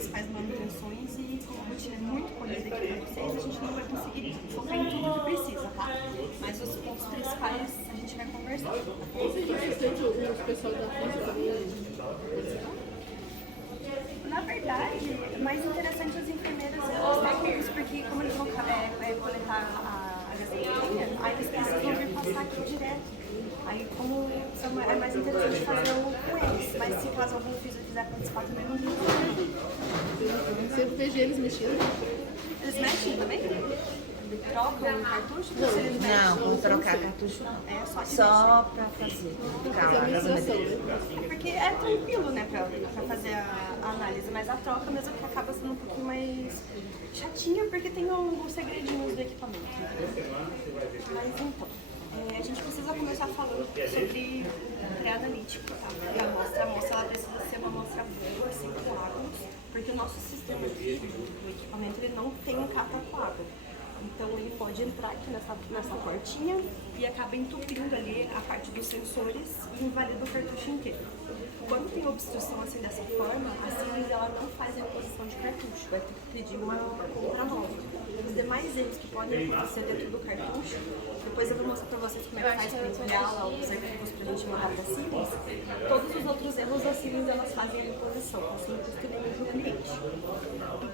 vocês faz manutenções e como a rotina é muito corrida aqui para vocês, a gente não vai conseguir focar em tudo que precisa, tá? Mas os pontos principais a gente vai conversar. Você já assistente o pessoal da física também? Na verdade, é mais interessante as enfermeiras e os técnicos, porque como eles vão coletar a receitinha, aí eles precisam vir passar aqui direto. Aí como é mais interessante fazer com eles, mas se caso algum físico quiser participar também, não tem problema. Você vejo eles mexendo? Eles mexem também? Trocam o cartucho? Não, Não, trocar cartucho não. É Só pra fazer. Ficar lá na zona dele. porque é tranquilo, né, pra fazer a análise, mas a troca mesmo que acaba sendo um pouquinho mais chatinha, porque tem alguns segredinhos do equipamento. Mas então, a gente precisa começar falando sobre pré-analítico, tá? E a amostra ela precisa ser uma amostra boa, sem coágulos, porque o nosso sistema aqui, do equipamento, ele não tem um cata-coágulo. Então ele pode entrar aqui nessa portinha e acaba entupindo ali a parte dos sensores e invalida o cartucho inteiro. Quando tem obstrução assim dessa forma, a Siemens ela não faz reposição de cartucho, vai ter que pedir uma compra nova. Os demais erros que podem acontecer dentro do cartucho, depois eu vou mostrar para vocês como é que faz para empilhar lá os arquivos para a gente mandar para a Siemens. Todos os outros erros da Siemens elas fazem a reposição, assim custa nenhum para o cliente.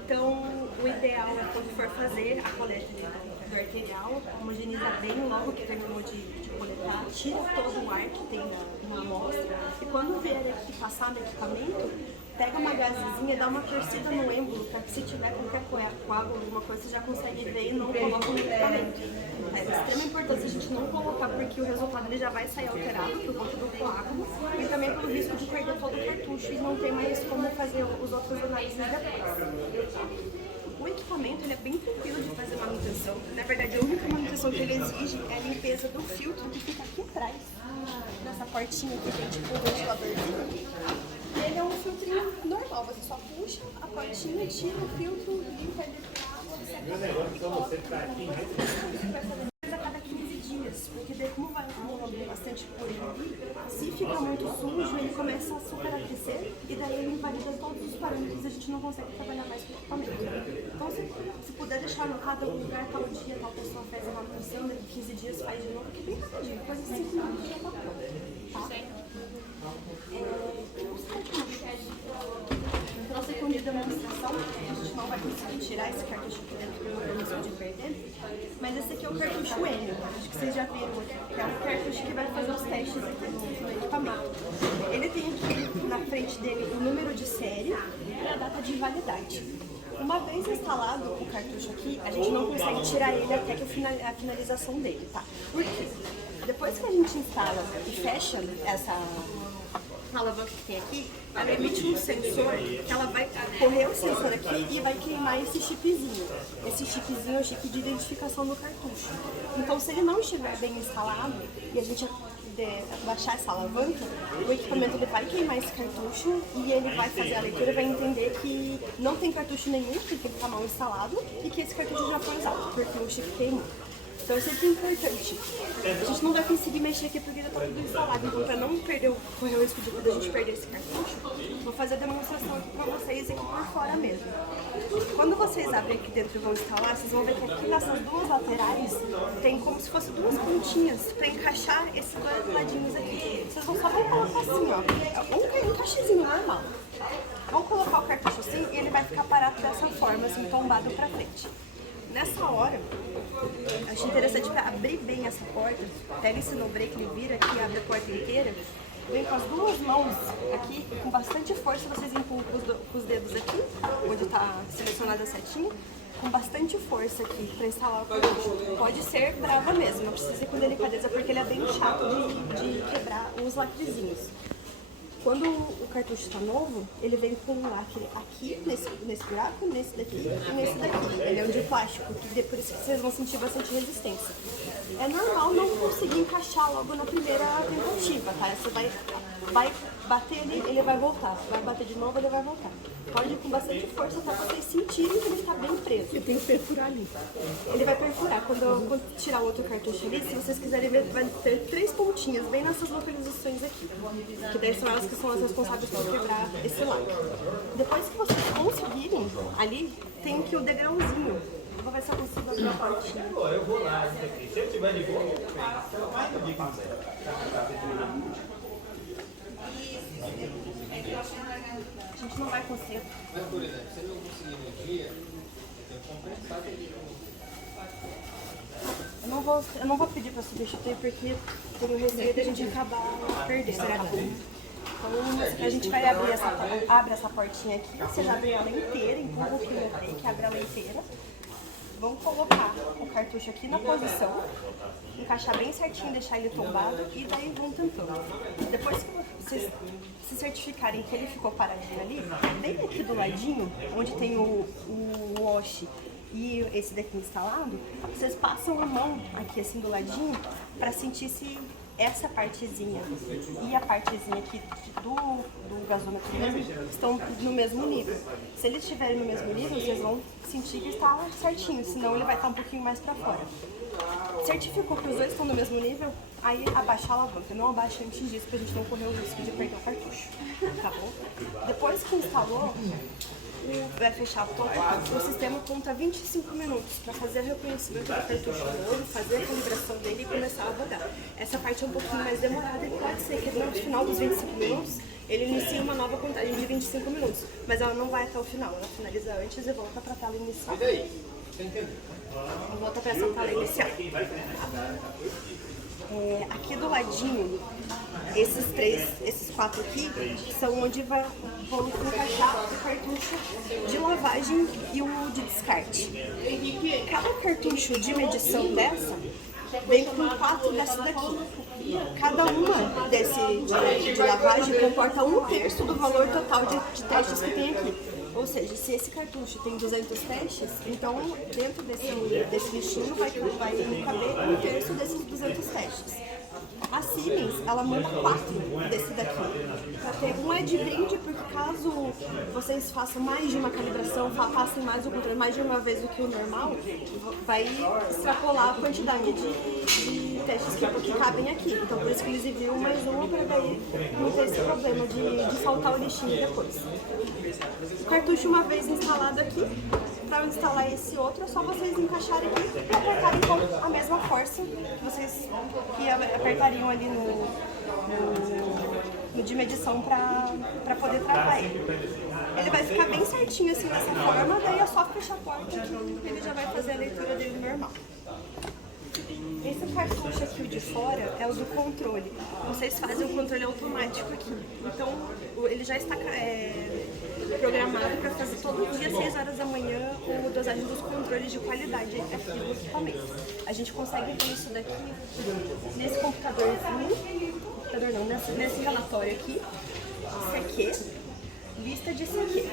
Então o ideal é quando for fazer a coleta do arterial, homogeniza bem logo que terminou de coletar, tira todo o ar que tem na amostra e quando vier aqui passar no equipamento, pega uma gazezinha e dá uma torcida no êmbolo para que se tiver qualquer coágulo, alguma coisa, você já consegue ver e não coloca no equipamento. É de extrema importância a gente não colocar porque o resultado ele já vai sair alterado por conta do coágulo e também pelo risco de perder todo o cartucho e não ter mais como fazer os outros análises depois. O equipamento ele é bem tranquilo de fazer manutenção. Na verdade, a única manutenção que ele exige é a limpeza do filtro que fica aqui atrás, nessa portinha que tem tipo um ventiladorzinho. E ele é um filtrinho normal, você só puxa a portinha, tira o filtro, limpa ele com água, seca e coloca. A cada 15 dias, porque daí como vai acumulando bastante poeira ali, se fica muito sujo, ele começa a superaquecer e daí ele invalida todos os parâmetros e a gente não consegue trabalhar mais com o equipamento. Então se puder deixar anotado o lugar, tal dia, tal pessoa fez a manutenção, daqui 15 dias faz de novo, que é bem rapidinho, coisa de 5 minutos já tá pronto, tá? Eu trouxe aqui de demonstração, a gente não vai conseguir tirar esse cartucho aqui dentro por uma permissão de perder, mas esse aqui é o cartucho N, acho que vocês já viram aqui, que é o cartucho que vai fazer os testes aqui no equipamento. Ele tem aqui na frente dele o número de série e a data de validade. Uma vez instalado o cartucho aqui, a gente não consegue tirar ele até que a finalização dele, tá? Por quê? Depois que a gente instala e fecha essa alavanca que tem aqui, ela emite um sensor que ela vai correr o sensor aqui e vai queimar esse chipzinho. Esse chipzinho é o chip de identificação do cartucho. Então, se ele não estiver bem instalado e a gente baixar essa alavanca, o equipamento ele vai queimar esse cartucho e ele vai fazer a leitura e vai entender que não tem cartucho nenhum, que tem que estar mal instalado e que esse cartucho já foi usado, porque o chip queimou. Então isso é importante. A gente não vai conseguir mexer aqui porque já está tudo instalado. Então para não correr o risco de a gente perder esse cartucho, vou fazer a demonstração aqui para vocês aqui por fora mesmo. Quando vocês abrem aqui dentro e vão instalar, vocês vão ver que aqui nessas duas laterais tem como se fossem duas pontinhas para encaixar esses dois ladinhos aqui. Vocês só vão colocar assim, ó, um cachezinho normal. Vão colocar o cartucho assim e ele vai ficar parado dessa forma, assim, tombado para frente. Nessa hora, acho interessante para abrir bem essa porta, pega esse no break, ele vira aqui, abre a porta inteira, vem com as duas mãos aqui, com bastante força, vocês empurram com os dedos aqui, onde está selecionada a setinha, com bastante força aqui para instalar o cartucho. Pode ser brava mesmo, não precisa ser com delicadeza, porque ele é bem chato de quebrar os lacrezinhos. Quando o cartucho está novo, ele vem com um lacre aqui, nesse buraco, nesse daqui e nesse daqui. Ele é um de plástico, por isso que vocês vão sentir bastante resistência. É normal não conseguir encaixar logo na primeira tentativa, tá? Você vai bater ele vai voltar. Vai bater de novo, ele vai voltar. Pode ir com bastante força até vocês sentirem que ele está bem preso. Eu tenho que perfurar ali. Ele vai perfurar. Quando tirar o outro cartucho ali, se vocês quiserem ver, vai ter 3 pontinhas bem nessas localizações aqui. Que daí são elas que são as responsáveis por quebrar esse lado. Depois que vocês conseguirem, ali tem que o degrauzinho. Eu vou ver se eu consigo abrir a portinha. Eu vou lá, se eu tiver de boa, A gente não vai conseguir. mas, por exemplo, se eu não conseguir no dia, eu tenho que compensar dele. Eu não vou pedir pra substituir porque tenho receio da gente acabar perdendo. Então a gente vai abrir abre essa portinha aqui, vocês abrem ela inteira, empurra o que abre ela inteira. Vamos colocar o cartucho aqui na posição, encaixar bem certinho, deixar ele tombado e daí vão tentando. Depois que vocês se certificarem que ele ficou paradinho ali, bem aqui do ladinho, onde tem o wash e esse daqui instalado, vocês passam a mão aqui assim do ladinho para sentir se essa partezinha e a partezinha aqui do gasômetro mesmo estão no mesmo nível. Se eles estiverem no mesmo nível, vocês vão sentir que está certinho, senão ele vai estar um pouquinho mais para fora. Certificou que os dois estão no mesmo nível, aí abaixa a alavanca. Não abaixa antes disso pra gente não correr o risco de perder o cartucho, tá bom? Depois que instalou, vai fechar a porta, o sistema conta 25 minutos para fazer o reconhecimento do cartucho novo, fazer a calibração dele e começar a rodar. Essa parte é um pouquinho mais demorada e pode ser que no final dos 25 minutos ele inicie uma nova contagem de 25 minutos, mas ela não vai até o final, ela finaliza antes e volta para a tela inicial. Volta para essa tela inicial. Aqui do ladinho, esses 4 aqui, são onde vão encaixar o cartucho de lavagem e o de descarte. Cada cartucho de medição dessa vem com 4 dessa daqui. Cada uma de lavagem comporta 1/3 do valor total de testes que tem aqui. Ou seja, se esse cartucho tem 200 testes, então dentro desse lixinho vai caber 1/3 desses 200 testes. A Siemens, ela manda 4 desse daqui. Pra ter um é de brinde, porque caso vocês façam mais de uma calibração, passem mais o controle mais de uma vez do que o normal, vai extrapolar a quantidade de testes que cabem aqui. Então por isso que eles enviam mais uma, para daí não ter esse problema de faltar o lixinho depois. O cartucho, uma vez instalado aqui, para instalar esse outro, é só vocês encaixarem aqui e apertarem com a mesma força que vocês apertariam ali no de medição para poder travar ele. Ele vai ficar bem certinho assim dessa forma, daí é só fechar a porta que ele já vai fazer a leitura dele normal. Esse cartucho aqui, o de fora, é o do controle. Vocês fazem o controle automático aqui. Então, ele já está programado para fazer todo dia, às 6 horas da manhã, a dosagem dos controles de qualidade aqui do equipamento. A gente consegue ver isso daqui nesse computadorzinho, nesse relatório aqui, CQ, lista de CQ.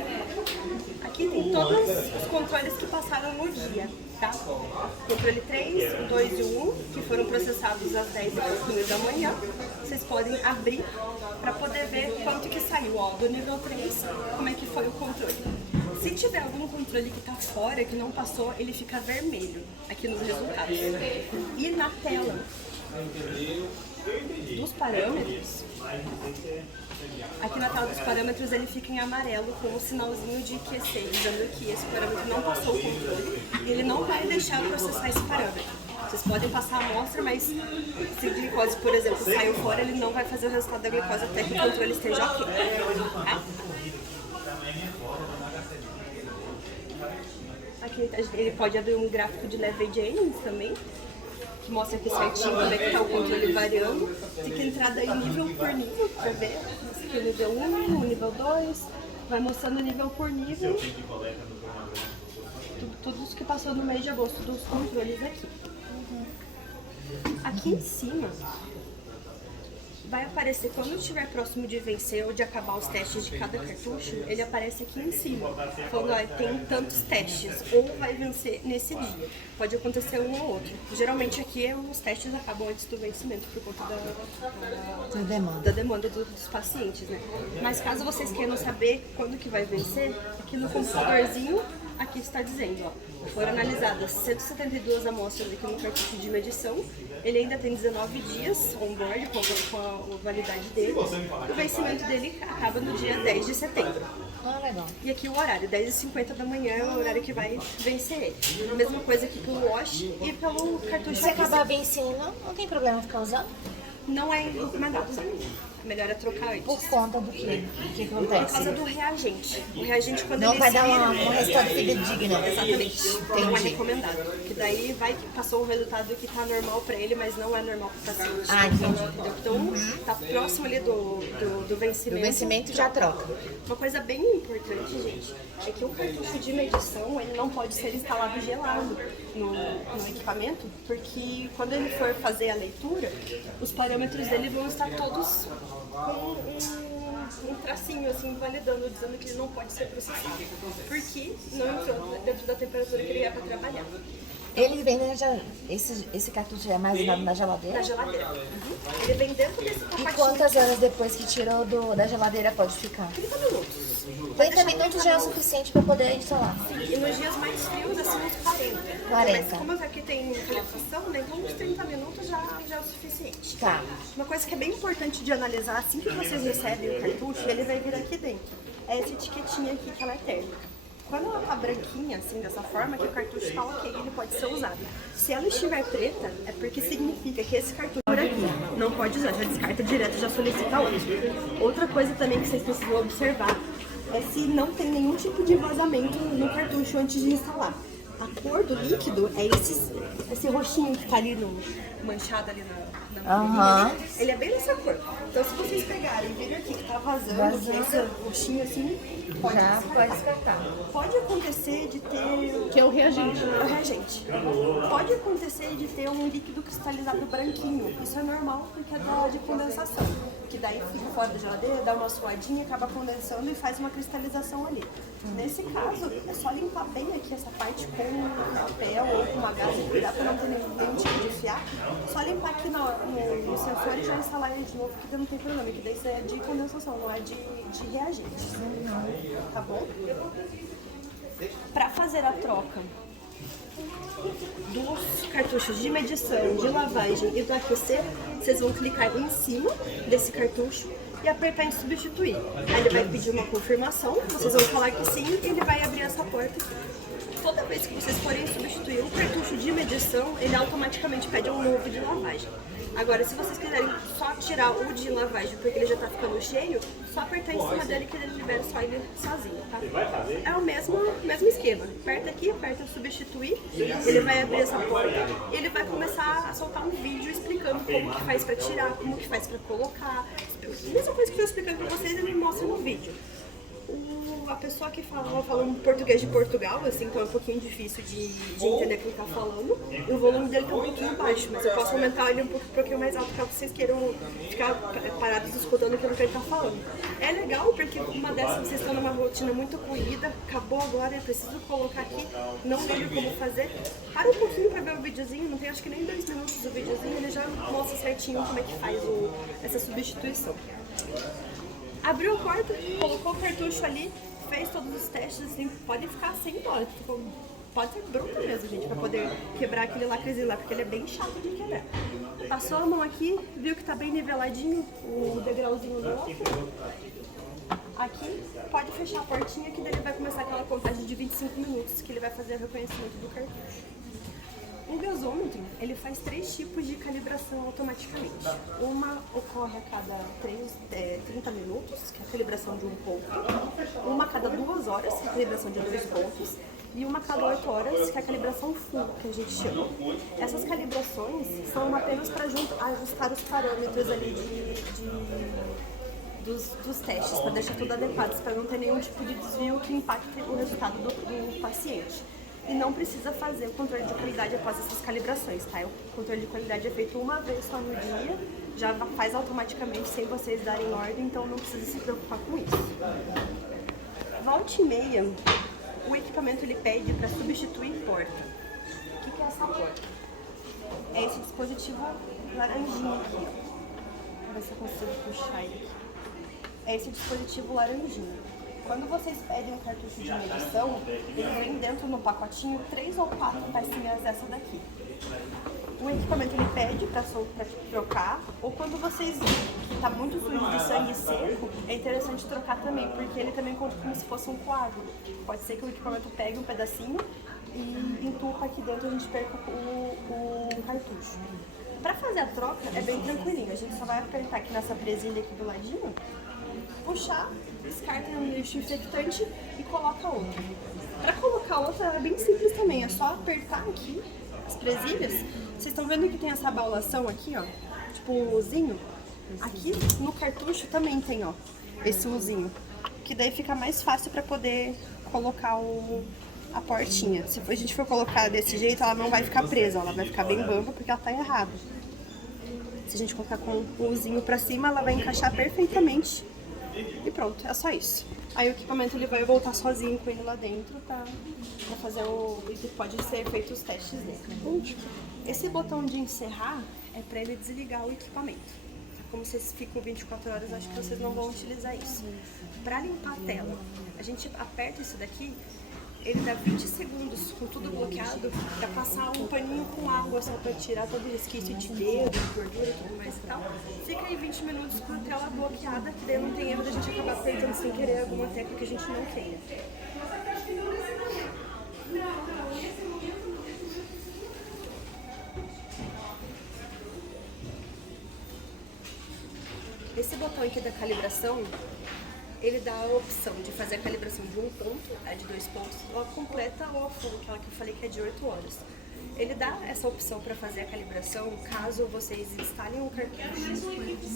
Aqui tem todos os controles que passaram no dia, tá? Controle 3, o 2 e o 1, que foram processados às 10 da manhã. Vocês podem abrir para poder ver quanto que saiu, ó, do nível 3, como é que foi o controle. Se tiver algum controle que está fora, que não passou, ele fica vermelho aqui nos resultados. E na tela dos parâmetros, aqui na tela dos parâmetros ele fica em amarelo com um sinalzinho de QC, dizendo que esse parâmetro não passou o controle e ele não vai deixar processar esse parâmetro. Vocês podem passar a amostra, mas se a glicose, por exemplo, saiu fora, ele não vai fazer o resultado da glicose até que o controle esteja aqui. Tá? Aqui ele pode abrir um gráfico de Levy Jennings também, que mostra aqui certinho como é que está o controle variando. Tem que entrar daí nível por nível para ver. Esse aqui é o nível 1, o nível 2, vai mostrando nível por nível. Tudo isso que passou no mês de agosto dos controles aqui. Aqui em cima vai aparecer quando estiver próximo de vencer ou de acabar os testes de cada cartucho, ele aparece aqui em cima, falando, ó, tem tantos testes, ou vai vencer nesse dia. Pode acontecer um ou outro. Geralmente aqui os testes acabam antes do vencimento, por conta da demanda dos pacientes, né? Mas caso vocês queiram saber quando que vai vencer, aqui no computadorzinho, aqui está dizendo, ó, foram analisadas 172 amostras aqui no cartucho de medição, ele ainda tem 19 dias on-board com a validade dele, o vencimento dele acaba no dia 10 de setembro. Ah, legal. E aqui o horário, 10h50 da manhã é o horário que vai vencer ele. A mesma coisa aqui pelo wash e pelo cartucho. Se acabar vencendo, não tem problema ficar usando? Não é recomendado usar. Melhor é trocar antes. Por conta do quê? O que Por acontece? causa do reagente. O reagente, quando Não ele vai dar expira, um resultado fidedigno. exatamente, não é Entendi. recomendado. Porque daí vai que passou um resultado que tá normal pra ele, mas não é normal pro paciente. Ah, entendi. Então, tá próximo ali do vencimento. Do vencimento já troca. Uma coisa bem importante, gente, é que o cartucho de medição, ele não pode ser instalado gelado no equipamento, porque quando ele for fazer a leitura, os parâmetros dele vão estar todos com um tracinho assim, validando, dizendo que ele não pode ser processado, porque não entrou dentro da temperatura que ele é para trabalhar. Ele vem esse cartucho é armazenado na geladeira? Na geladeira. Ele vem dentro desse E pacotinho. quantas horas depois que tirou da geladeira pode ficar? 30 minutos. 30 minutos já é o suficiente para poder instalar. E nos dias mais frios, assim, uns 40. 40. Mas como aqui tem calefação, né? Então uns 30 minutos já é o suficiente. Tá. Uma coisa que é bem importante de analisar, assim que vocês recebem o cartucho, ele vai vir aqui dentro. É essa etiquetinha aqui que ela é térmica. Quando ela tá branquinha, assim, dessa forma, que o cartucho tá ok, ele pode ser usado. Se ela estiver preta, é porque significa que esse cartucho por aqui não pode usar, já descarta direto, já solicita outro. Outra coisa também que vocês precisam observar é se não tem nenhum tipo de vazamento no cartucho antes de instalar. A cor do líquido é esse roxinho que tá ali manchado ali na Aham. ele é bem dessa cor. Então se vocês pegarem e virem aqui que tá vazando, que é esse roxinho assim, pode Já descartar. pode descartar. Pode acontecer de ter Que é o reagente, né? o reagente. Pode acontecer de ter um líquido cristalizado branquinho. Isso é normal porque é de condensação. Que daí fica fora da geladeira, dá uma suadinha, acaba condensando e faz uma cristalização ali. Nesse caso, é só limpar bem aqui essa parte com um papel ou com uma gasa, cuidar para não ter nenhum tipo de fiar. Só limpar aqui no sensor e já instalar ele de novo, porque não tem problema. Que daí isso é de condensação, não é de reagente. Tá bom? Para fazer a troca dos cartuchos de medição, de lavagem e do aquecer, vocês vão clicar em cima desse cartucho e apertar em substituir. Aí ele vai pedir uma confirmação, vocês vão falar que sim e ele vai abrir essa porta. Toda vez que vocês forem substituir um cartucho de medição, ele automaticamente pede um novo de lavagem. Agora, se vocês quiserem só tirar o de lavagem porque ele já tá ficando cheio, só apertar em cima dele que ele libera só ele sozinho, tá? É o mesmo esquema. Aperta aqui, aperta substituir, ele vai abrir essa porta e ele vai começar a soltar um vídeo explicando como que faz pra tirar, como que faz pra colocar. A mesma coisa que eu tô explicando pra vocês, ele mostra no vídeo. A pessoa que fala um português de Portugal, assim, então é um pouquinho difícil de entender o que ele tá falando. E o volume dele tá um pouquinho baixo, mas eu posso aumentar ele um pouquinho mais alto caso vocês queiram ficar parados escutando aquilo que ele tá falando. É legal porque uma dessas vocês estão numa rotina muito corrida, acabou agora, eu preciso colocar aqui, não vejo como fazer. Para um pouquinho pra ver o videozinho, não tem acho que nem 2 minutos o videozinho, ele já mostra certinho como é que faz essa substituição. Abriu a porta, colocou o cartucho ali, fez todos os testes, assim, pode ficar sem dó, pode ser bruto mesmo, gente, pra poder quebrar aquele lacrezinho lá, porque ele é bem chato de quebrar. Passou a mão aqui, viu que tá bem niveladinho o degrauzinho do outro. Aqui, pode fechar a portinha que daí ele vai começar aquela contagem de 25 minutos, que ele vai fazer o reconhecimento do cartucho. O gasômetro, ele faz 3 tipos de calibração automaticamente. Uma ocorre a cada 30 minutos, que é a calibração de um ponto. Uma a cada 2 horas, que é a calibração de 2 pontos. E uma a cada 8 horas, que é a calibração full, que a gente chama. Essas calibrações são apenas para ajustar os parâmetros ali dos testes, para deixar tudo adequado, para não ter nenhum tipo de desvio que impacte o resultado do paciente. E não precisa fazer o controle de qualidade após essas calibrações, tá? O controle de qualidade é feito uma vez só no dia, já faz automaticamente sem vocês darem ordem, então não precisa se preocupar com isso. Volta e meia, o equipamento ele pede para substituir porta. O que é essa porta? É esse dispositivo laranjinha aqui, ó. Vou ver se eu consigo puxar ele aqui. É esse dispositivo laranjinha. Quando vocês pedem um cartucho de medição, ele vem dentro no pacotinho 3 ou 4 pecinhas dessa daqui. O equipamento ele pede para trocar, ou quando vocês virem que está muito sujo de sangue seco, é interessante trocar também, porque ele também conta como se fosse um coágulo. Pode ser que o equipamento pegue um pedacinho e entupa aqui dentro, a gente perca o cartucho. Para fazer a troca é bem tranquilinho, a gente só vai apertar aqui nessa presilha aqui do ladinho, puxar, descarta no lixo infectante e coloca outra. Para colocar outra é bem simples também, é só apertar aqui as presilhas. Vocês estão vendo que tem essa baulação aqui, ó, tipo um uzinho? Aqui no cartucho também tem, ó, esse uzinho, que daí fica mais fácil para poder colocar a portinha. Se a gente for colocar desse jeito, ela não vai ficar presa, ela vai ficar bem bamba porque ela tá errada. Se a gente colocar com o uzinho pra cima, ela vai encaixar perfeitamente. E pronto, é só isso. Aí o equipamento ele vai voltar sozinho com ele lá dentro pra fazer pode ser feito os testes dele. Esse botão de encerrar é pra ele desligar o equipamento. Como vocês ficam 24 horas, acho que vocês não vão utilizar isso. Pra limpar a tela, a gente aperta isso daqui, ele dá 20 segundos com tudo bloqueado pra passar um paninho com água só pra tirar todo o resquício de dedo, de gordura e tudo mais e tal. Fica aí 20 minutos com a tela bloqueada, que daí não tem erro da gente acabar apertando sem querer alguma tecla que a gente não queira. Esse botão aqui da calibração, ele dá a opção de fazer a calibração de um ponto, a de 2 pontos, ou a completa ou a full, aquela que eu falei que é de 8 horas. Ele dá essa opção para fazer a calibração caso vocês instalem um cartucho,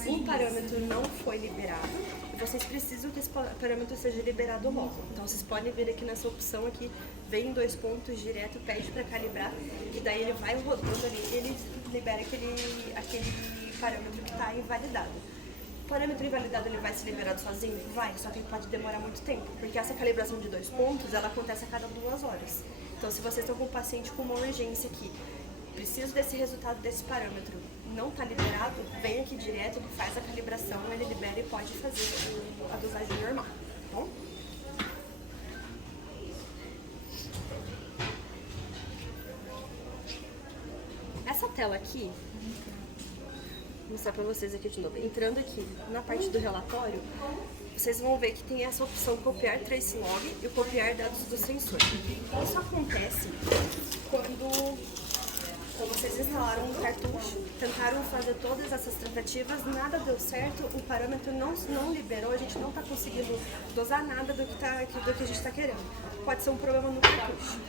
um parâmetro não foi liberado e vocês precisam que esse parâmetro seja liberado logo. Então vocês podem ver aqui nessa opção aqui, vem 2 pontos direto, pede para calibrar e daí ele vai rodando ali e ele libera aquele parâmetro que está invalidado. O parâmetro invalidado ele vai ser liberado sozinho? Vai, só que pode demorar muito tempo, porque essa calibração de 2 pontos, ela acontece a cada 2 horas. Então, se vocês estão com um paciente com uma urgência aqui, preciso desse resultado desse parâmetro, não está liberado, vem aqui direto, ele faz a calibração, ele libera e pode fazer a dosagem normal, tá bom? Essa tela aqui, vou mostrar pra vocês aqui de novo. Entrando aqui na parte do relatório, vocês vão ver que tem essa opção copiar trace log e copiar dados do sensor. Isso acontece quando vocês instalaram um cartucho, tentaram fazer todas essas tratativas, nada deu certo, o parâmetro não liberou, a gente não está conseguindo dosar nada do que a gente está querendo. Pode ser um problema no cartucho.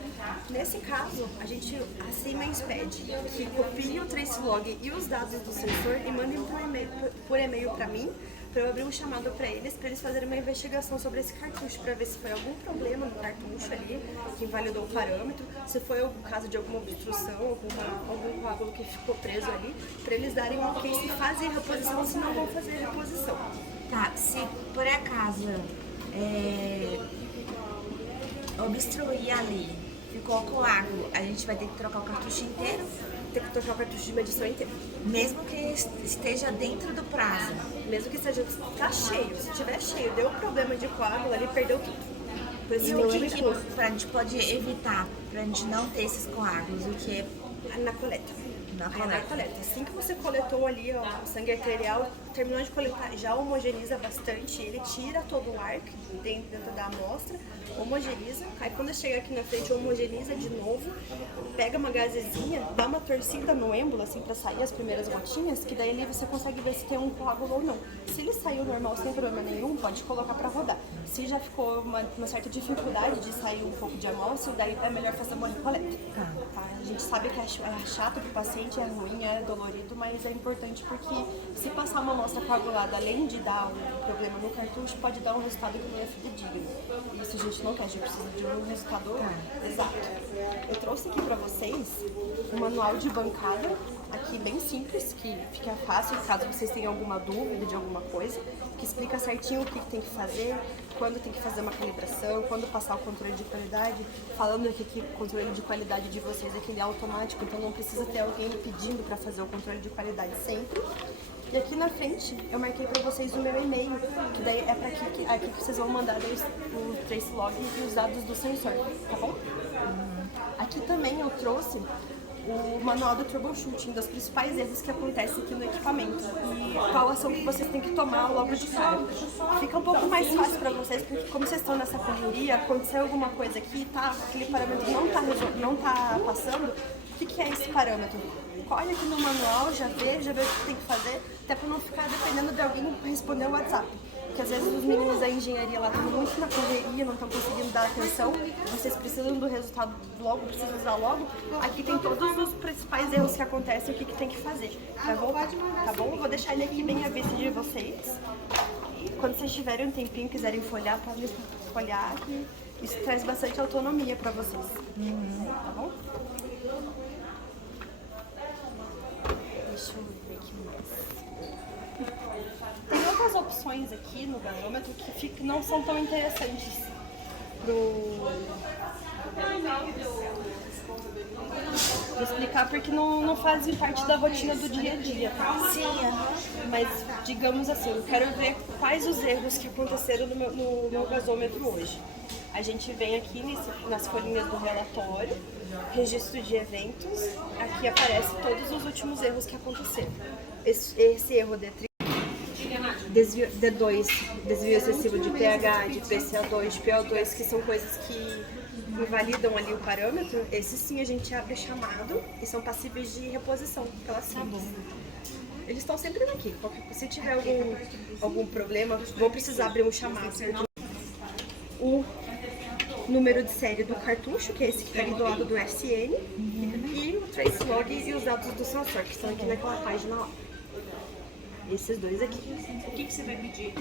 Nesse caso, a gente, a Siemens pede que copie o trace log e os dados do sensor e mandem por e-mail para mim, para eu abrir um chamado para eles fazerem uma investigação sobre esse cartucho, para ver se foi algum problema no cartucho ali, que invalidou o parâmetro, se foi o caso de alguma obstrução, algum coágulo que ficou preso ali, para eles darem um ok se fazem reposição, se não vão fazer reposição. Tá, se por acaso obstruir ali, ficou coágulo, a gente vai ter que trocar o cartucho inteiro? Tem que trocar o cartucho de medição inteiro. Mesmo que esteja dentro do prazo? Mesmo que esteja tá cheio. Se tiver cheio, deu problema de coágulo, ali perdeu tudo. Por isso E tem o que que a gente pode evitar, pra gente não ter esses coágulos? O que é na coleta. na Na coleta. Assim que você coletou ali ó, o sangue arterial, terminou de coletar, já homogeniza bastante, ele tira todo o ar que tem dentro da amostra, homogeniza, aí quando chega aqui na frente homogeniza de novo, pega uma gazezinha, dá uma torcida no êmbolo assim pra sair as primeiras gotinhas, que daí ali você consegue ver se tem um coágulo ou não. Se ele saiu normal sem problema nenhum, pode colocar pra rodar. Se já ficou uma certa dificuldade de sair um pouco de amostra, daí é melhor fazer uma coleta. Tá? A gente sabe que é chato pro paciente, é ruim, é dolorido, mas é importante porque se passar uma amostra coagulada, além de dar um problema no cartucho, pode dar um resultado que não é fidedigno. Isso a gente não quer, a gente precisa de um resultado exato. Eu trouxe aqui pra vocês um manual de bancada aqui bem simples, que fica fácil caso vocês tenham alguma dúvida de alguma coisa, que explica certinho o que tem que fazer, quando tem que fazer uma calibração, quando passar o controle de qualidade. Falando aqui que o controle de qualidade de vocês é aquele automático, então não precisa ter alguém pedindo para fazer o controle de qualidade sempre. E aqui na frente eu marquei para vocês o meu e-mail, que daí é para aqui que vocês vão mandar o trace log e os dados do sensor, tá bom? Aqui também eu trouxe o manual do troubleshooting, dos principais erros que acontecem aqui no equipamento e qual ação que vocês têm que tomar logo de cara. Fica um pouco mais fácil para vocês, porque como vocês estão nessa correria, aconteceu alguma coisa aqui, tá, aquele parâmetro não tá passando, o que é esse parâmetro? Olha aqui no manual, já vê o que tem que fazer, até para não ficar dependendo de alguém para responder o WhatsApp. Porque às vezes os meninos da engenharia lá estão muito na correria, não estão conseguindo dar atenção, vocês precisam do resultado logo, precisam usar logo. Aqui tem todos os principais erros que acontecem e o que tem que fazer. Tá bom? Tá bom? Eu vou deixar ele aqui bem à vista de vocês. Quando vocês tiverem um tempinho, quiserem folhear, podem folhear, que isso traz bastante autonomia para vocês. Tá bom? Deixa eu ver aqui mais. Tem outras opções aqui no gasômetro que não são tão interessantes vou explicar porque não fazem parte da rotina do dia a dia. Sim, Mas, digamos assim, eu quero ver quais os erros que aconteceram no meu gasômetro hoje. A gente vem aqui nas folhinhas do relatório, registro de eventos, aqui aparece todos os últimos erros que aconteceram. Esse erro D2, desvio excessivo de pH, de PCA2, de PO2, que são coisas que invalidam ali o parâmetro, esses sim a gente abre chamado e são passíveis de reposição pelas simples. Eles estão sempre aqui. Se tiver algum problema, vou precisar abrir um chamado. O número de série do cartucho, que é esse que está ali do lado do SN, e o trace log e os dados do sensor, que estão aqui naquela página lá. Esses dois aqui. O que você vai pedir?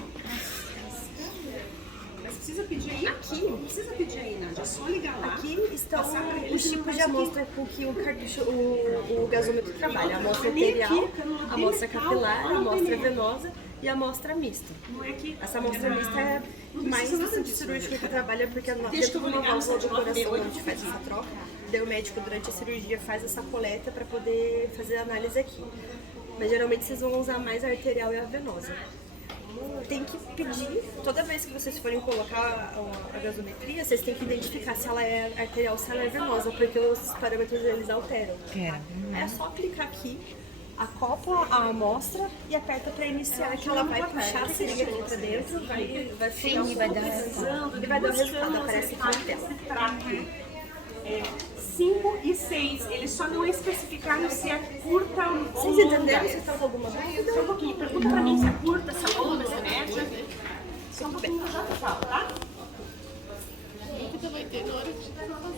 Mas precisa pedir aí? Aqui. Não precisa pedir aí, Nádia. É só ligar lá. Aqui estão os tipos de amostra com que o cartucho, o gasômetro trabalha. A amostra arterial, a amostra capilar, a amostra venosa e a amostra mista. Essa amostra mista é mais no centro cirúrgico que trabalha porque dentro de uma válvula do coração onde a gente faz essa troca, daí o médico durante a cirurgia faz essa coleta para poder fazer a análise aqui. Mas geralmente vocês vão usar mais a arterial e a venosa. Tem que pedir, toda vez que vocês forem colocar a gasometria, vocês têm que identificar se ela é arterial ou se ela é venosa, porque os parâmetros eles alteram. É só aplicar aqui, acopla a amostra e aperta para iniciar, que ela vai puxar a seringa aqui para dentro, vai furar e vai dar resultado. E vai dar o resultado, aparece aqui na tela. 5 e 6, eles só não especificaram se é curta ou Vocês longa. entenderam? Vocês estão com alguma dúvida? Só um pouquinho, pergunta pra mim se é curta, se é longa, se é média. Só um pouquinho que eu já te falo, tá? Dúvida vai ter na hora de tirar nova.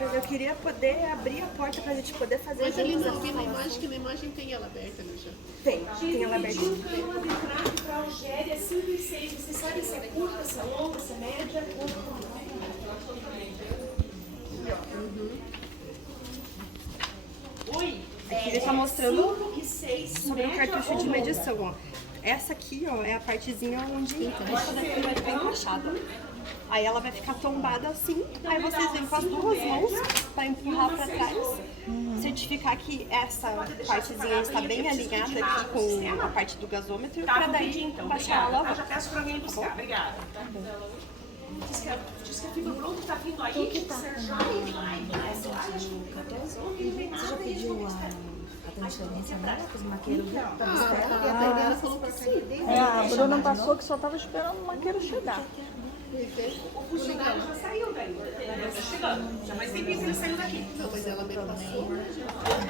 Mas eu queria poder abrir a porta pra gente poder fazer Mas ali juntos não vi essa na fala. imagem, que na imagem tem ela aberta, né, já. Tem ela abertinha. Pediu uma entrada pra Algéria, 5 e 6, vocês sabem se é curta, se é longa, se é média. Oi, Aqui ele tá mostrando 5 e 6, sobre o média cartucho ou de longa? medição, ó. Essa aqui, ó, é a partezinha onde essa daqui vai ficar encaixada. Aí ela vai ficar tombada assim, aí vocês vêm com as duas mãos para empurrar para trás, certificar que essa partezinha está bem alinhada aqui com a parte do gasômetro, Tá, para vou daí pedir então, baixar a obrigada. lava. Já peço pra alguém buscar, obrigada. Diz que a fibra pronto tá vindo aí. Você já Você já pediu a transferência dela para os maqueiros pra buscar? A Tainara falou que sim. A Bruna passou que só estava esperando o maqueiro chegar. O funcionário já saiu daí. Já chegando. Já faz tempinho que ele saiu daqui. Não, mas ela me passou.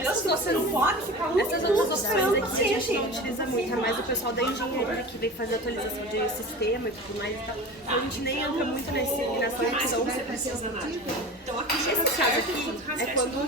Deus, que você não pode ficar um Essas outras opções aqui a gente não utiliza muito, é mais o pessoal da engenharia que vem fazer atualização de sistema e tudo mais. Então a gente nem entra muito nessa opção. você precisa, Nádia. Então aqui já Esse caso aqui é quando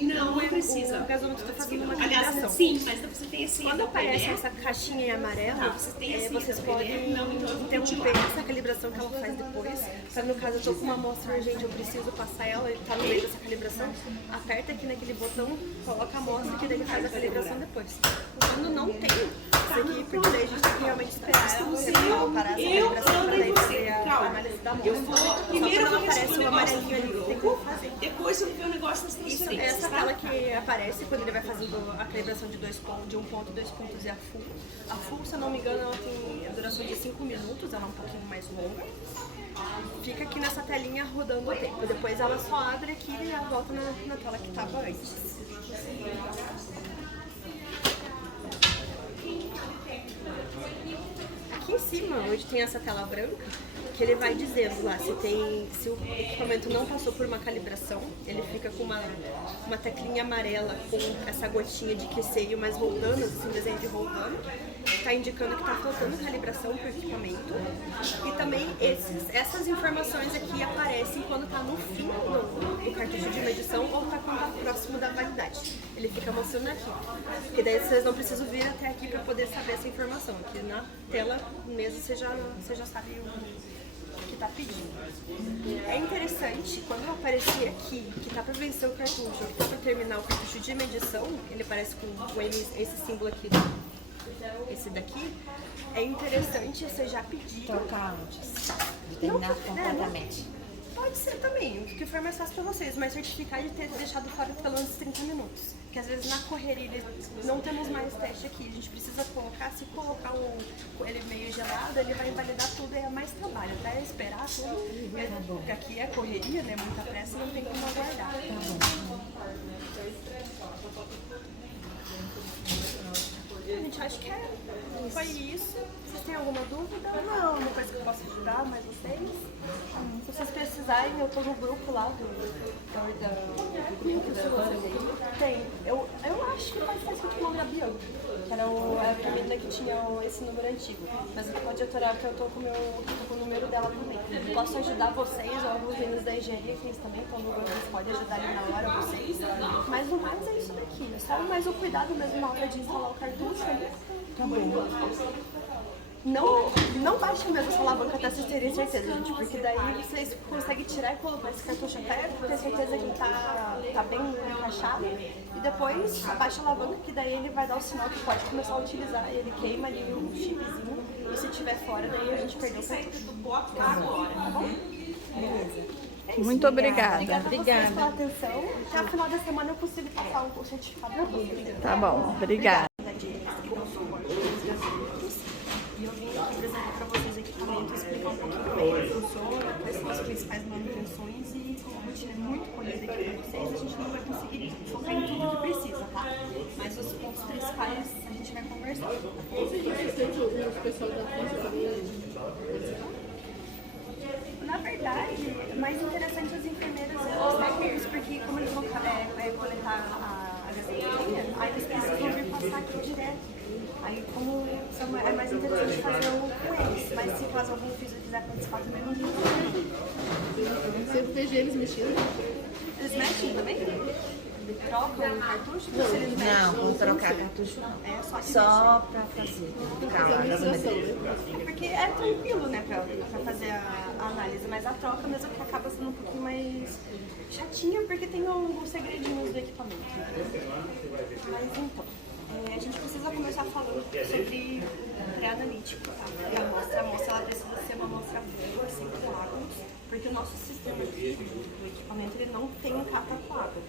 Não precisa. O gasômetro está fazendo uma Aliás, calibração. sim, mas você tem esse Quando aparece né? essa caixinha em amarelo, Tá, você tem esse vocês IPPD, podem não, então eu vou interromper essa calibração que ela faz depois. Então, no caso, eu tô com uma amostra urgente, eu preciso passar ela, ele tá no meio dessa calibração. Aperta aqui naquele botão, coloca a amostra que daí ele faz a calibração depois. Quando não tem isso aqui, porque daí a gente tem que realmente esperar ela parar essa calibração pra daí fazer a análise da amostra. Primeiro eu Só vou quando aparece resolver o o negócio amarelinho ali que tem que fazer. Depois eu vou ver o negócio das Isso é transferências, essa tá? tela que aparece quando ele vai fazendo a calibração de 1 ponto, 2 pontos e a full. A full, se eu não me engano, ela tem a duração de 5 minutos, ela é um pouquinho mais longa. Fica aqui nessa telinha rodando o tempo. Depois ela só abre aqui e ela volta na tela que estava antes. Aqui em cima, onde tem essa tela branca, que ele vai dizendo lá se o equipamento não passou por uma calibração, ele fica com uma teclinha amarela com essa gotinha de QCI mais voltando, assim, desenho de voltando, está indicando que está faltando calibração para o equipamento. E também essas informações aqui aparecem quando está no fim do cartucho de medição ou está próximo da validade. Ele fica mostrando aqui, porque daí vocês não precisam vir até aqui para poder saber essa informação. Aqui na tela mesmo você já sabe o que está pedindo. É interessante, quando aparecer aqui que está para vencer o cartucho, ou que está para terminar o cartucho de medição, ele aparece com esse símbolo aqui, esse daqui, é interessante você já pedir. Trocar antes de terminar completamente. Pode ser também, o que for mais fácil pra vocês, mas certificar de ter deixado fora pelo menos 30 minutos. Porque às vezes na correria não temos mais teste aqui, a gente precisa colocar, se colocar ele meio gelado, ele vai invalidar tudo e é mais trabalho, até esperar tudo. Porque aqui é correria, né? Muita pressa, não tem como aguardar. Gente, acho que foi isso. Vocês têm alguma dúvida? Não, alguma coisa que eu possa ajudar mais vocês? Se vocês precisarem, eu tô no grupo lá do grupo se vocês aí. Tem. Eu acho que pode estar escrito o nome da Bianca, que era a menina que tinha esse número antigo. Mas pode aturar que eu tô com o número dela também. Eu posso ajudar vocês ou alguns meninos da engenharia, que eles também estão no grupo, eles podem ajudar ali na hora vocês. Mas no mais é isso daqui. É só mais o cuidado mesmo na hora de instalar o cartucho. Tá bom. Não baixa mesmo essa alavanca até vocês terem certeza, gente, porque daí vocês conseguem tirar e colocar esse cartucho até ter certeza que ele tá bem encaixado. E depois abaixa a alavanca que daí ele vai dar o sinal que pode começar a utilizar. E ele queima ali um chipzinho e se tiver fora, daí a gente perdeu o cartucho. Tá bom? Beleza. É isso. Muito obrigada. Obrigada a vocês pela atenção. Até o final da semana eu consigo passar o certificado pra vocês. Tá bom, obrigada. E eu vim aqui apresentar para vocês o equipamento, explicar um pouquinho como é que funciona, quais são as principais manutenções e como a rotina é muito corrida aqui para vocês, a gente não vai conseguir focar em tudo que precisa, tá? Mas os pontos principais a gente vai conversar. O pessoal da física também. Na verdade, é mais interessante as enfermeiras e os técnicos, porque como eles vão coletar a gasolina, aí eles precisam vir passar aqui direto. Aí como é mais interessante fazer com eles, mas se caso algum físico quiser participar também, não tem problema. Sempre vejo eles mexendo. Eles mexem também? Trocam o cartucho? Eles mexem? Não, vou trocar cartucho não. É Só pra fazer. Porque é tranquilo, né, pra fazer a análise, mas a troca mesmo que acaba sendo um pouquinho mais chatinha, porque tem alguns segredinhos do equipamento. Mas então, a gente precisa começar falando sobre pré-analítico, tá? E a amostra ela precisa ser uma amostra boa, sem coágulos, porque o nosso sistema aqui do equipamento ele não tem um capa-coágulo.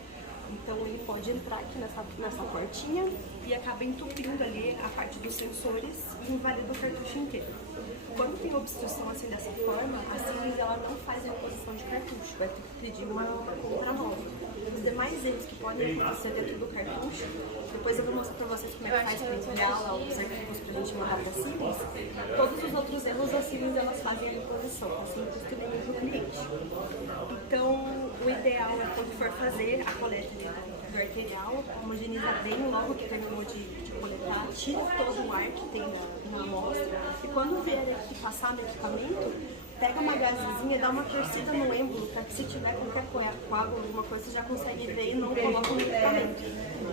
Então ele pode entrar aqui nessa portinha e acaba entupindo ali a parte dos sensores e invalida o cartucho inteiro. Quando tem obstrução assim dessa forma, a Siemens ela não faz reposição de cartucho, vai ter que pedir uma compra nova. Os demais erros que podem acontecer dentro do cartucho, depois eu vou mostrar para vocês como é que faz para entregar lá os arquivos para a gente mandar para a Siemens. Todos os outros erros, a Siemens elas fazem a reposição, sem custo nenhum para o cliente. Então, o ideal é quando for fazer a coleta do arterial, homogeniza bem logo que terminou de coletar, tira todo o ar que tem na amostra e quando vier aqui passar no equipamento, pega uma gazezinha e dá uma torcida no êmbolo, para que se tiver qualquer coágulo, alguma coisa, você já consegue ver e não coloca no equipamento.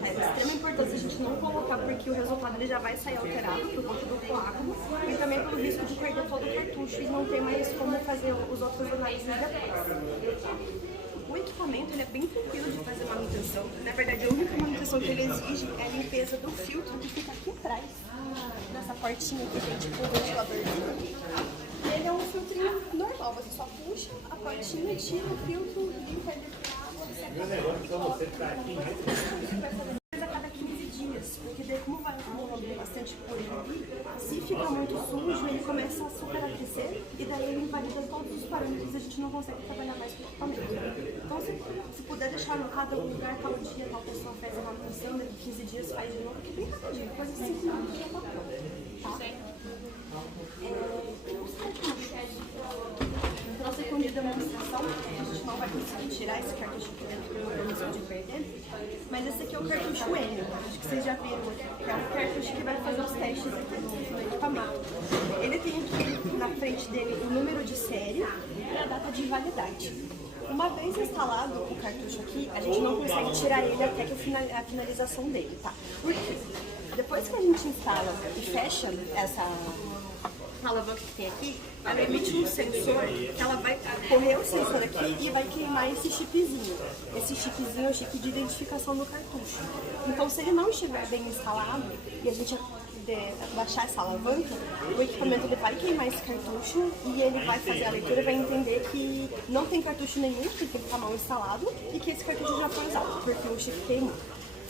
É de extrema importância a gente não colocar, porque o resultado ele já vai sair alterado por conta do coágulo e também pelo risco de perder todo o cartucho e não ter mais como fazer os outros análises depois. O equipamento ele é bem tranquilo de fazer manutenção. Na verdade, a única manutenção que ele exige é a limpeza do filtro que fica aqui atrás, nessa portinha que tem tipo um ventiladorzinho. Ele é um filtrinho normal, você só puxa a portinha, tira o filtro, limpa ele com água, seca e coloca. Vai fazer a cada 15 dias, porque daí como vai acumulando bastante poeira ali, se fica muito sujo, ele começa a superaquecer e daí ele invalida todos os parâmetros e a gente não consegue trabalhar mais com o equipamento. Então se puder deixar anotado algum lugar, tal dia, tal pessoa fez a manutenção, daqui 15 dias faz de novo, que é bem rapidinho, coisa de 5 minutos já tá pronto, tá? Trouxe aqui um de demonstração, a gente não vai conseguir tirar esse cartucho aqui dentro pelo risco de perder, mas esse aqui é o cartucho N, acho que vocês já viram aqui, que é o cartucho que vai fazer os testes aqui no equipamento. Ele tem aqui na frente dele o número de série e a data de validade. Uma vez instalado o cartucho aqui, a gente não consegue tirar ele até que a finalização dele, tá? Por quê? Depois que a gente instala e fecha essa alavanca que tem aqui, ela emite um sensor, que ela vai correr o sensor aqui e vai queimar esse chipzinho. Esse chipzinho é o chip de identificação do cartucho. Então, se ele não estiver bem instalado e a gente baixar essa alavanca, o equipamento ele vai queimar esse cartucho e ele vai fazer a leitura e vai entender que não tem cartucho nenhum, que tem que estar mal instalado e que esse cartucho já foi usado, porque o chip queimou.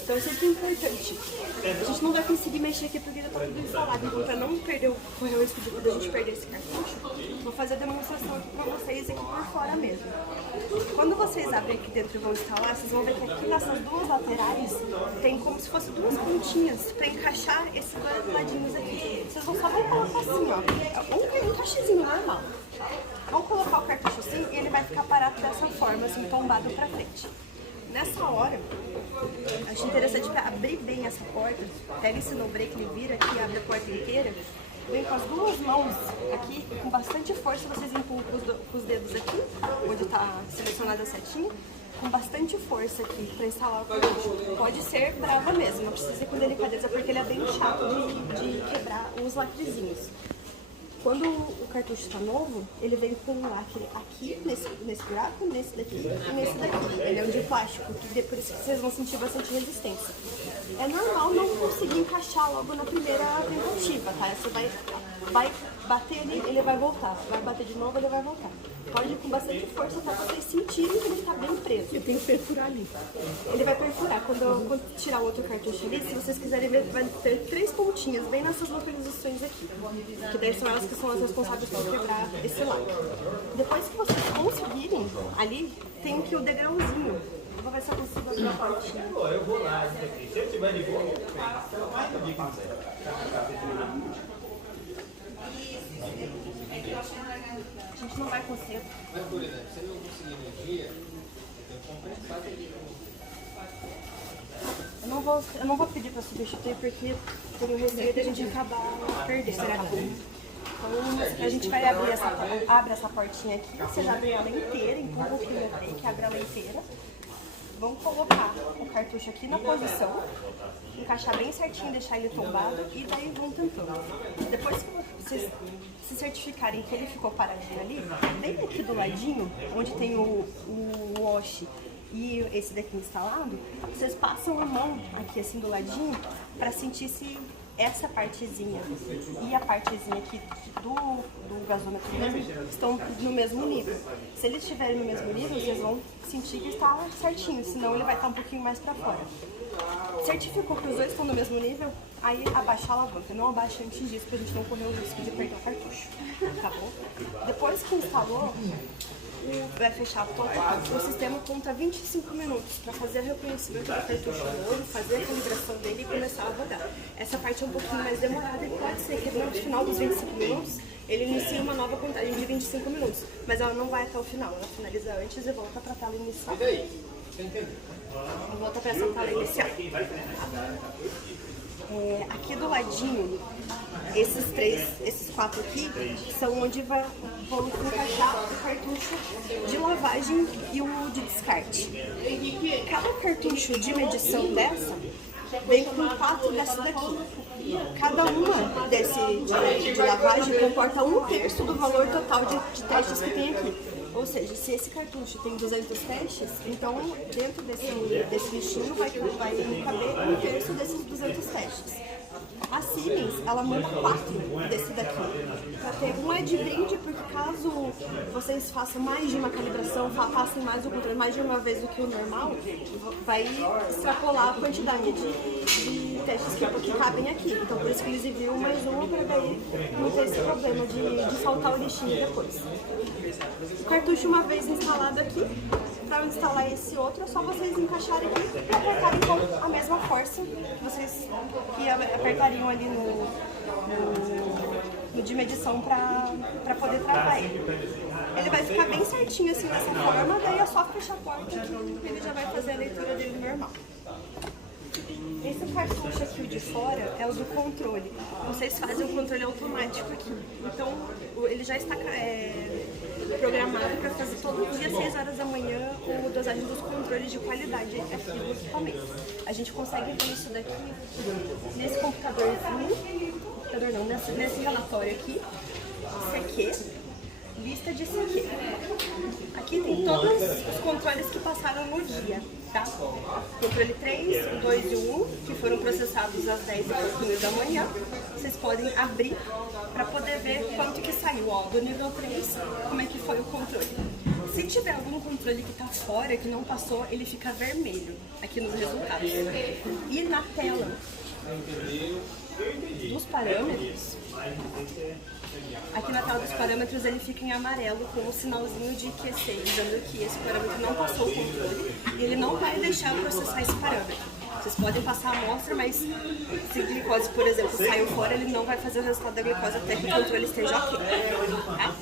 Então isso aqui é importante. A gente não vai conseguir mexer aqui porque já está tudo instalado. Então para não correr o risco de a gente perder esse cartucho, vou fazer a demonstração aqui para vocês aqui por fora mesmo. Quando vocês abrem aqui dentro e vão instalar, vocês vão ver que aqui nessas duas laterais tem como se fossem duas pontinhas para encaixar esses dois ladinhos aqui. Vocês só vão colocar assim, ó, um encaixezinho normal. Vão colocar o cartucho assim e ele vai ficar parado dessa forma, assim, tombado para frente. Nessa hora, acho interessante para abrir bem essa porta, pega esse no break, ele vira aqui e abre a porta inteira, vem com as duas mãos aqui, com bastante força, vocês empurram com os dedos aqui, onde está selecionada a setinha, com bastante força aqui para instalar o cartucho. Pode ser brava mesmo, não precisa ir com delicadeza, porque ele é bem chato de quebrar os lacrezinhos. Quando o cartucho está novo, ele vem com um lacre aqui, nesse buraco, nesse daqui e nesse daqui. Ele é um de plástico, por isso que vocês vão sentir bastante resistência. É normal não conseguir encaixar logo na primeira tentativa, tá? Você vai bater ali, ele vai voltar. Vai bater de novo, ele vai voltar. Pode ir com bastante força até vocês sentirem que ele está bem preso. Eu tenho que perfurar ali. Ele vai perfurar. Quando tirar o outro cartucho ali, se vocês quiserem ver, vai ter 3 pontinhas bem nessas localizações aqui. Que daí são elas que são as responsáveis por quebrar esse lado. Depois que vocês conseguirem, ali tem aqui o degrauzinho. Eu vou ver se eu consigo abrir a portinha. Eu vou lá, se eu tiver de boa, mais do dia que quiser. A gente não vai conseguir. Mas, por exemplo, se eu não conseguir no dia, eu tenho que compensar aquele. Eu não vou pedir para substituir porque tem o receio de a gente acabar perdendo. Tá? Então a gente vai abrir abre essa portinha aqui, vocês abrem ela inteira, empurra o que abre ela inteira. Vão colocar o cartucho aqui na posição, encaixar bem certinho, deixar ele tombado e daí vão tentando. Depois que vocês se certificarem que ele ficou paradinho ali, bem aqui do ladinho, onde tem o wash e esse daqui instalado, vocês passam a mão aqui assim do ladinho para sentir se essa partezinha e a partezinha aqui do gasômetro mesmo estão no mesmo nível. Se eles estiverem no mesmo nível, vocês vão sentir que está certinho, senão ele vai estar um pouquinho mais para fora. Certificou que os dois estão no mesmo nível, aí abaixa a alavanca. Não abaixa antes disso, para a gente não correr o risco de perder o cartucho, tá bom? Depois que instalou, vai fechar todo o sistema, conta 25 minutos para fazer o reconhecimento do cartucho novo, fazer a calibração dele e começar a rodar. Essa parte é um pouquinho mais demorada e pode ser que no final dos 25 minutos ele inicie uma nova contagem de 25 minutos, mas ela não vai até o final, ela finaliza antes e volta para a tela inicial. Volta para essa tela inicial. Aqui do ladinho, esses 4 aqui são onde vão encaixar o cartucho de lavagem e o de descarte. Cada cartucho de medição dessa vem com 4 dessas daqui. Cada uma de lavagem comporta 1/3 do valor total de testes que tem aqui. Ou seja, se esse cartucho tem 200 testes, então dentro desse lixinho vai caber 1/3 desses 200 testes. A Siemens, ela manda 4 desse daqui, para ter um é de brinde, porque caso vocês façam mais de uma calibração, passem mais o controle mais de uma vez do que o normal, vai extrapolar a quantidade de testes que cabem aqui. Então por isso que eles enviam mais uma, para daí não ter esse problema de faltar o lixinho depois. O cartucho, uma vez instalado aqui, para instalar esse outro, é só vocês encaixarem aqui e apertarem com a mesma força que apertariam ali no de medição para poder travar ele. Ele vai ficar bem certinho assim dessa forma, daí é só fechar a porta que ele já vai fazer a leitura dele normal. Esse cartucho aqui, o de fora, é o do controle. Vocês fazem o controle automático aqui. Então, ele já está programado para fazer todo dia, às 6 horas da manhã, a dosagem dos controles de qualidade aqui do equipamento. A gente consegue ver isso daqui nesse computadorzinho, nesse relatório aqui, CQ, lista de CQ. Aqui tem todos os controles que passaram no dia, tá? Controle 3, o 2 e o 1, que foram processados às 10h da manhã. Vocês podem abrir para poder ver quanto que saiu, ó, do nível 3, como é que foi o controle. Se tiver algum controle que está fora, que não passou, ele fica vermelho aqui nos resultados. E na tela dos parâmetros, aqui na tela dos parâmetros ele fica em amarelo com um sinalzinho de QC, dizendo que esse parâmetro não passou o controle e ele não vai deixar processar esse parâmetro. Vocês podem passar a amostra, mas se a glicose, por exemplo, saiu fora, ele não vai fazer o resultado da glicose até que o controle esteja ok. Tá?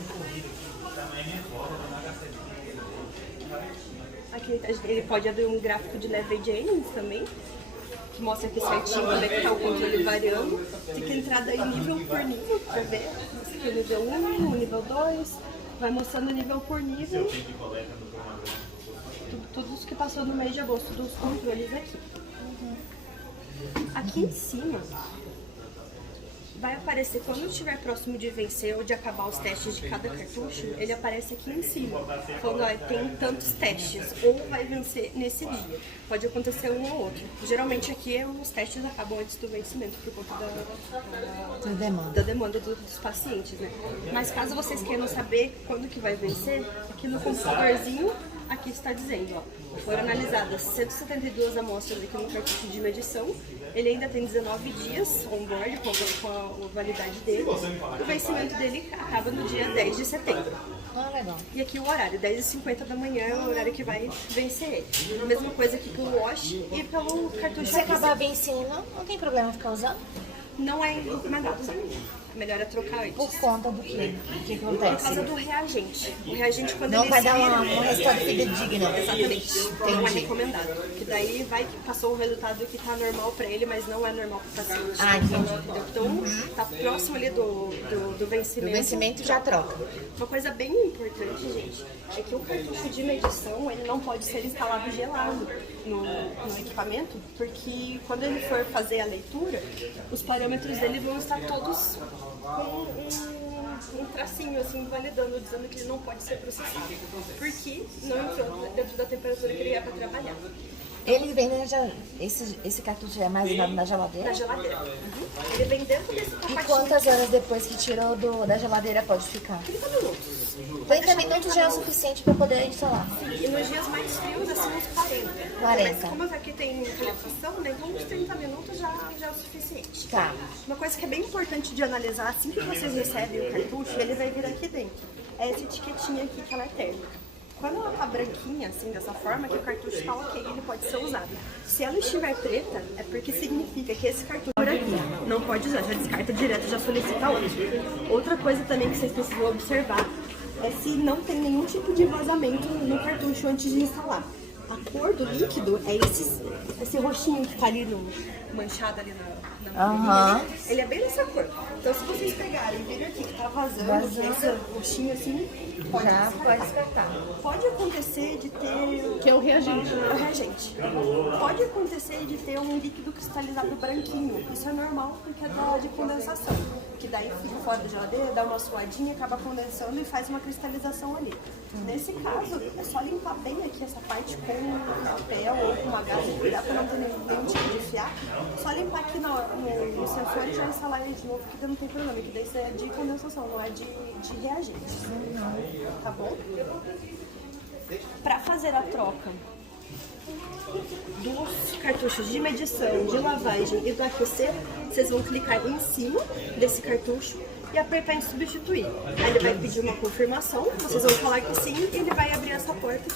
Aqui ele pode abrir um gráfico de Levy Jennings também, que mostra aqui certinho como é que está o controle variando. Fica entrada aí nível por nível para ver. Esse aqui é o nível 1, o nível 2, vai mostrando nível por nível. Tudo isso que passou no mês de agosto dos controles aqui. Aqui em cima vai aparecer, quando estiver próximo de vencer ou de acabar os testes de cada cartucho, ele aparece aqui em cima, falando, ó, tem tantos testes, ou vai vencer nesse dia. Pode acontecer um ou outro. Geralmente aqui os testes acabam antes do vencimento, por conta da demanda dos pacientes, né? Mas caso vocês queiram saber quando que vai vencer, aqui no computadorzinho, aqui está dizendo, ó, foram analisadas 172 amostras aqui no cartucho de medição. Ele ainda tem 19 dias on-board com a validade dele. O vencimento dele acaba no dia 10 de setembro. Ah, legal. E aqui o horário, 10h50 da manhã é o horário que vai vencer ele. Mesma coisa aqui pelo wash e pelo cartucho. Se acabar vencendo, não tem problema ficar usando? Não é recomendado usar. Melhor é trocar antes. Por conta do quê? O que Por acontece? causa do reagente. O reagente, quando Não ele vai dar expira, um resultado fidedigno. exatamente. Não é Entendi. recomendado. Que daí vai que passou o resultado que tá normal pra ele, mas não é normal pro paciente. Ah, entendi. Então, tá próximo ali do vencimento. Do vencimento já troca. Uma coisa bem importante, gente, é que o cartucho de medição, ele não pode ser instalado gelado no equipamento, porque quando ele for fazer a leitura, os parâmetros dele vão estar todos com um tracinho assim, validando, dizendo que ele não pode ser processado, porque não entrou dentro da temperatura que ele é para trabalhar. Ele vem esse cartucho é armazenado na geladeira? Na geladeira. Ele vem dentro desse E pacotinho. quantas horas depois que tirou da geladeira pode ficar? 30 minutos. 30 minutos já é o suficiente para poder instalar. E nos dias mais frios, assim, uns 40. 40. Mas como aqui tem calefação, né, então uns 30 minutos já é o suficiente. Tá. Uma coisa que é bem importante de analisar, assim que vocês recebem o cartucho, ele vai vir aqui dentro. É essa etiquetinha aqui que ela é térmica. Quando ela tá branquinha, assim, dessa forma, que o cartucho está ok, ele pode ser usado. Se ela estiver preta, é porque significa que esse cartucho por aqui não pode usar, já descarta direto, já solicita outro. Outra coisa também que vocês precisam observar é se não tem nenhum tipo de vazamento no cartucho antes de instalar. A cor do líquido é esse roxinho que tá ali manchado ali na Aham. Ele é bem dessa cor. Então se vocês pegarem e virem aqui que tá vazando, esse roxinho assim, pode Já descartar. pode descartar. Pode acontecer de ter Que é o reagente. o reagente. Pode acontecer de ter um líquido cristalizado branquinho. Isso é normal porque é da de condensação. Que daí fica fora da geladeira, dá uma suadinha, acaba condensando e faz uma cristalização ali. Nesse caso, é só limpar bem aqui essa parte com papel ou com uma gasa, cuidar para não ter nenhum tipo de fiapo. Só limpar aqui no sensor e já instalar ele de novo, que daí não tem problema, que daí isso é de condensação, não é de reagentes. Tá bom? Para fazer a troca dos cartuchos de medição, de lavagem e do aquecer, vocês vão clicar em cima desse cartucho e apertar em substituir. Aí ele vai pedir uma confirmação, vocês vão falar que sim e ele vai abrir essa porta.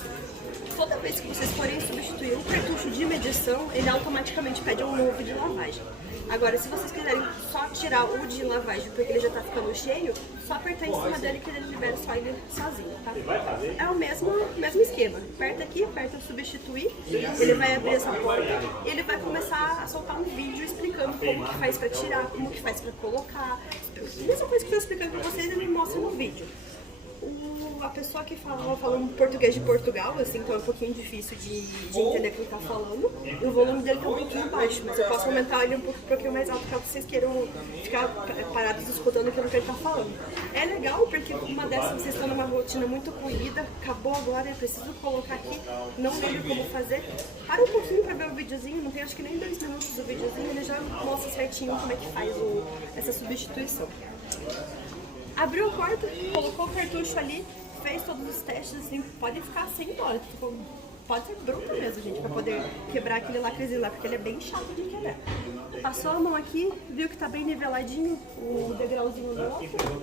Toda vez que vocês forem substituir um cartucho de medição, ele automaticamente pede um novo de lavagem. Agora, se vocês quiserem só tirar o de lavagem porque ele já tá ficando cheio, só apertar em cima dele que ele libera só ele sozinho, tá? É o mesmo esquema. Aperta aqui, aperta substituir, ele vai abrir essa porta e ele vai começar a soltar um vídeo explicando como que faz pra tirar, como que faz pra colocar. A mesma coisa que eu tô explicando pra vocês, ele mostra no vídeo. A pessoa que falando português de Portugal, assim, então é um pouquinho difícil de entender o que ele tá falando. E o volume dele tá um pouquinho baixo, mas eu posso aumentar ele um pouquinho mais alto caso vocês queiram ficar parados escutando aquilo que ele tá falando. É legal porque uma dessas vocês estão numa rotina muito corrida, acabou agora, eu preciso colocar aqui, não lembro como fazer. Para um pouquinho pra ver o videozinho, não tem acho que nem 2 minutos do videozinho, ele já mostra certinho como é que faz essa substituição. Abriu a porta, colocou o cartucho ali, fez todos os testes, assim, pode ficar sem dó, tipo, pode ser bruto mesmo, gente, pra poder quebrar aquele lacrezinho lá, porque ele é bem chato de quebrar. Passou a mão aqui, viu que tá bem niveladinho o degrauzinho do outro.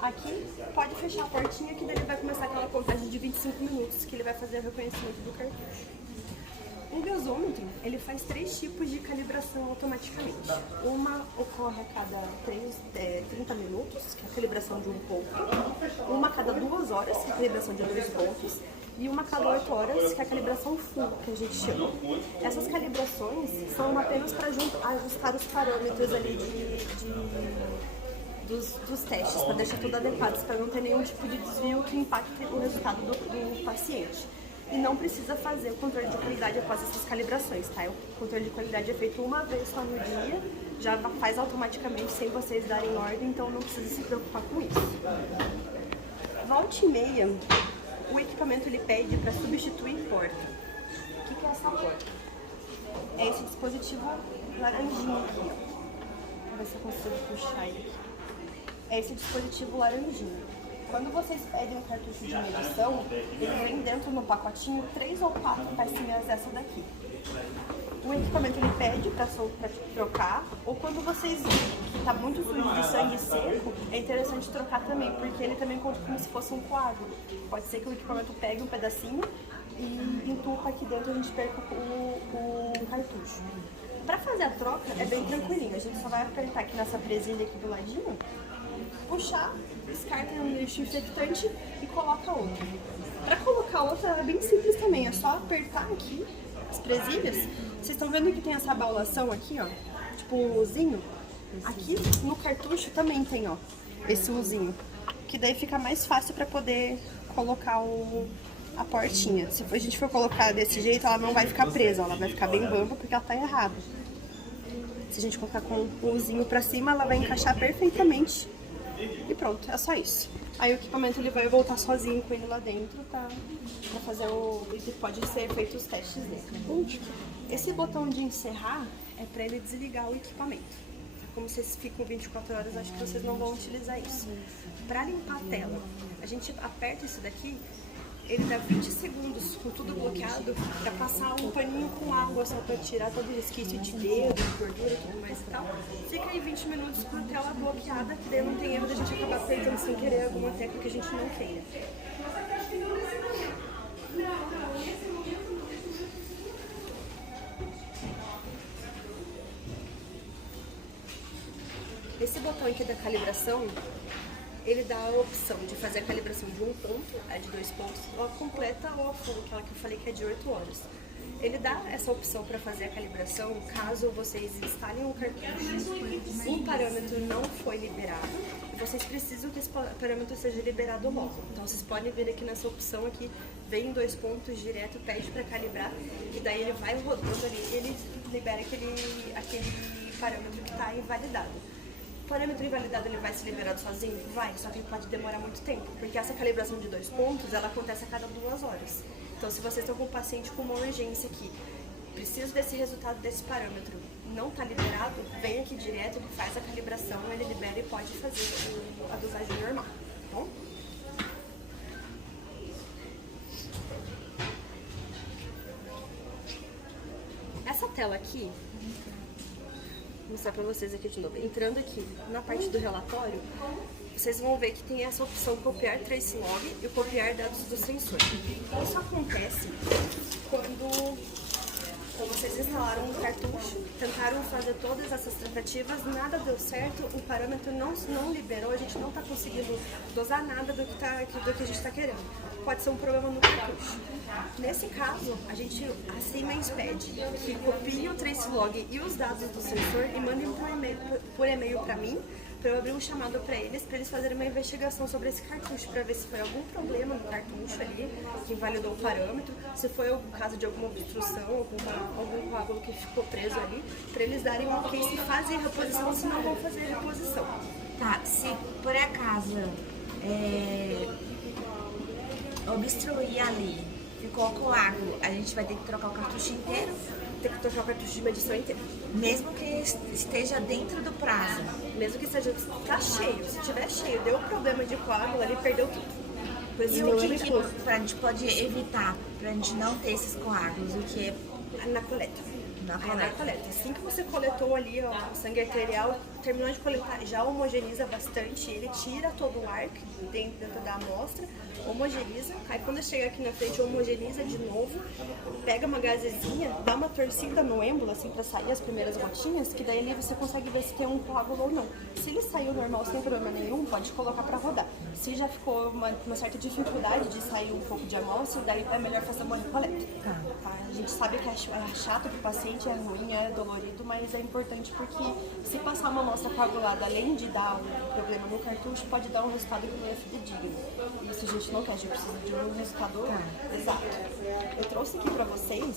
Aqui, pode fechar a portinha que daí ele vai começar aquela contagem de 25 minutos, que ele vai fazer o reconhecimento do cartucho. O gasômetro, ele faz 3 tipos de calibração automaticamente. Uma ocorre a cada 30 minutos, que é a calibração de 1 ponto. Uma a cada 2 horas, que é a calibração de 2 pontos. E uma a cada 8 horas, que é a calibração full, que a gente chama. Essas calibrações são apenas para ajustar os parâmetros ali dos testes, para deixar tudo adequado, para não ter nenhum tipo de desvio que impacte o resultado do paciente. E não precisa fazer o controle de qualidade após essas calibrações, tá? O controle de qualidade é feito uma vez só no dia, já faz automaticamente sem vocês darem ordem, então não precisa se preocupar com isso. Volta e meia, o equipamento ele pede para substituir porta. O que é essa porta? É esse dispositivo laranjinho aqui, ó. Vou ver se eu consigo puxar ele aqui. É esse dispositivo laranjinho. Quando vocês pedem um cartucho de medição, ele vem dentro no pacotinho 3 ou 4 pecinhas dessa daqui. O equipamento ele pede para trocar, ou quando vocês virem que está muito sujo de sangue seco, é interessante trocar também, porque ele também conta como se fosse um coágulo. Pode ser que o equipamento pegue um pedacinho e entupa aqui dentro e a gente perca o cartucho. Para fazer a troca é bem tranquilinho, a gente só vai apertar aqui nessa presilha aqui do ladinho, puxar, descarta um lixo infectante e coloca outra. Para colocar outra é bem simples também, é só apertar aqui as presilhas. Vocês estão vendo que tem essa baulação aqui, ó, tipo um uzinho? Aqui no cartucho também tem, ó, esse uzinho, que daí fica mais fácil para poder colocar a portinha. Se a gente for colocar desse jeito, ela não vai ficar presa, ela vai ficar bem bamba porque ela tá errada. Se a gente colocar com o uzinho para cima, ela vai encaixar perfeitamente. E pronto, é só isso. Aí o equipamento ele vai voltar sozinho com ele lá dentro, tá? Pra fazer e pode ser feito os testes dele. Esse botão de encerrar é pra ele desligar o equipamento. Como vocês ficam 24 horas, acho que vocês não vão utilizar isso. Pra limpar a tela, a gente aperta isso daqui, ele dá 20 segundos com tudo bloqueado pra passar um paninho com água só pra tirar todo o resquício de dedo, gordura e tudo mais e tal. Fica aí 20 minutos com a tela bloqueada, que daí não tem erro da gente acabar apertando sem querer alguma tecla que a gente não queira. Esse botão aqui da calibração, ele dá a opção de fazer a calibração de 1 ponto, a de 2 pontos, ou a completa ou a full, aquela que eu falei que é de 8 horas. ele dá essa opção para fazer a calibração caso vocês instalem um cartucho, um parâmetro não foi liberado e vocês precisam que esse parâmetro seja liberado logo. Então vocês podem ver aqui nessa opção aqui, vem 2 pontos direto, pede para calibrar e daí ele vai rodando ali e ele libera aquele parâmetro que está invalidado. O parâmetro invalidado ele vai ser liberado sozinho? Vai, só que ele pode demorar muito tempo, porque essa calibração de 2 pontos ela acontece a cada 2 horas. Então, se vocês estão com um paciente com uma urgência aqui, preciso desse resultado desse parâmetro, não está liberado, vem aqui direto, ele faz a calibração, ele libera e pode fazer a dosagem normal, tá bom? Essa tela aqui, vou mostrar pra vocês aqui de novo. Entrando aqui na parte do relatório, vocês vão ver que tem essa opção copiar trace log e copiar dados do sensor. Isso acontece quando vocês instalaram um cartucho, tentaram fazer todas essas tratativas, nada deu certo, o parâmetro não liberou, a gente não está conseguindo dosar nada do que a gente está querendo. Pode ser um problema no cartucho. Nesse caso, a gente, a Siemens pede que copie o trace log e os dados do sensor e mandem por e-mail para mim, para eu abrir um chamado para eles fazerem uma investigação sobre esse cartucho, para ver se foi algum problema no cartucho ali, que invalidou o parâmetro, se foi o caso de alguma obstrução, algum coágulo que ficou preso ali, para eles darem um ok se fazem a reposição ou se não vão fazer a reposição. Tá, se por acaso obstruir ali, ficou coágulo, a gente vai ter que trocar o cartucho inteiro? Tem que trocar o cartucho de medição inteiro. Mesmo que esteja dentro do prazo. Mesmo que esteja tá cheio, se tiver cheio, deu um problema de coágulo ali, perdeu tudo. E o que a gente pode evitar pra gente não ter esses coágulos? O que é na coleta. Na Na coleta. Assim que você coletou ali ó, o sangue arterial, terminou de coletar, já homogeniza bastante, ele tira todo o ar que tem dentro da amostra, homogeniza, aí quando chega aqui na frente homogeniza de novo, pega uma gazezinha, dá uma torcida no êmbolo assim pra sair as primeiras gotinhas, que daí ali você consegue ver se tem um coágulo ou não. Se ele saiu normal sem problema nenhum, pode colocar pra rodar. Se já ficou uma certa dificuldade de sair um pouco de amostra, daí é melhor fazer uma recoleta. Tá? A gente sabe que é chato pro paciente, é ruim, é dolorido, mas é importante porque se passar uma amostra coagulada, além de dar um problema no cartucho, pode dar um resultado que não é fidedigno. Isso a gente não quer, a gente precisa de um resultado exato. Eu trouxe aqui pra vocês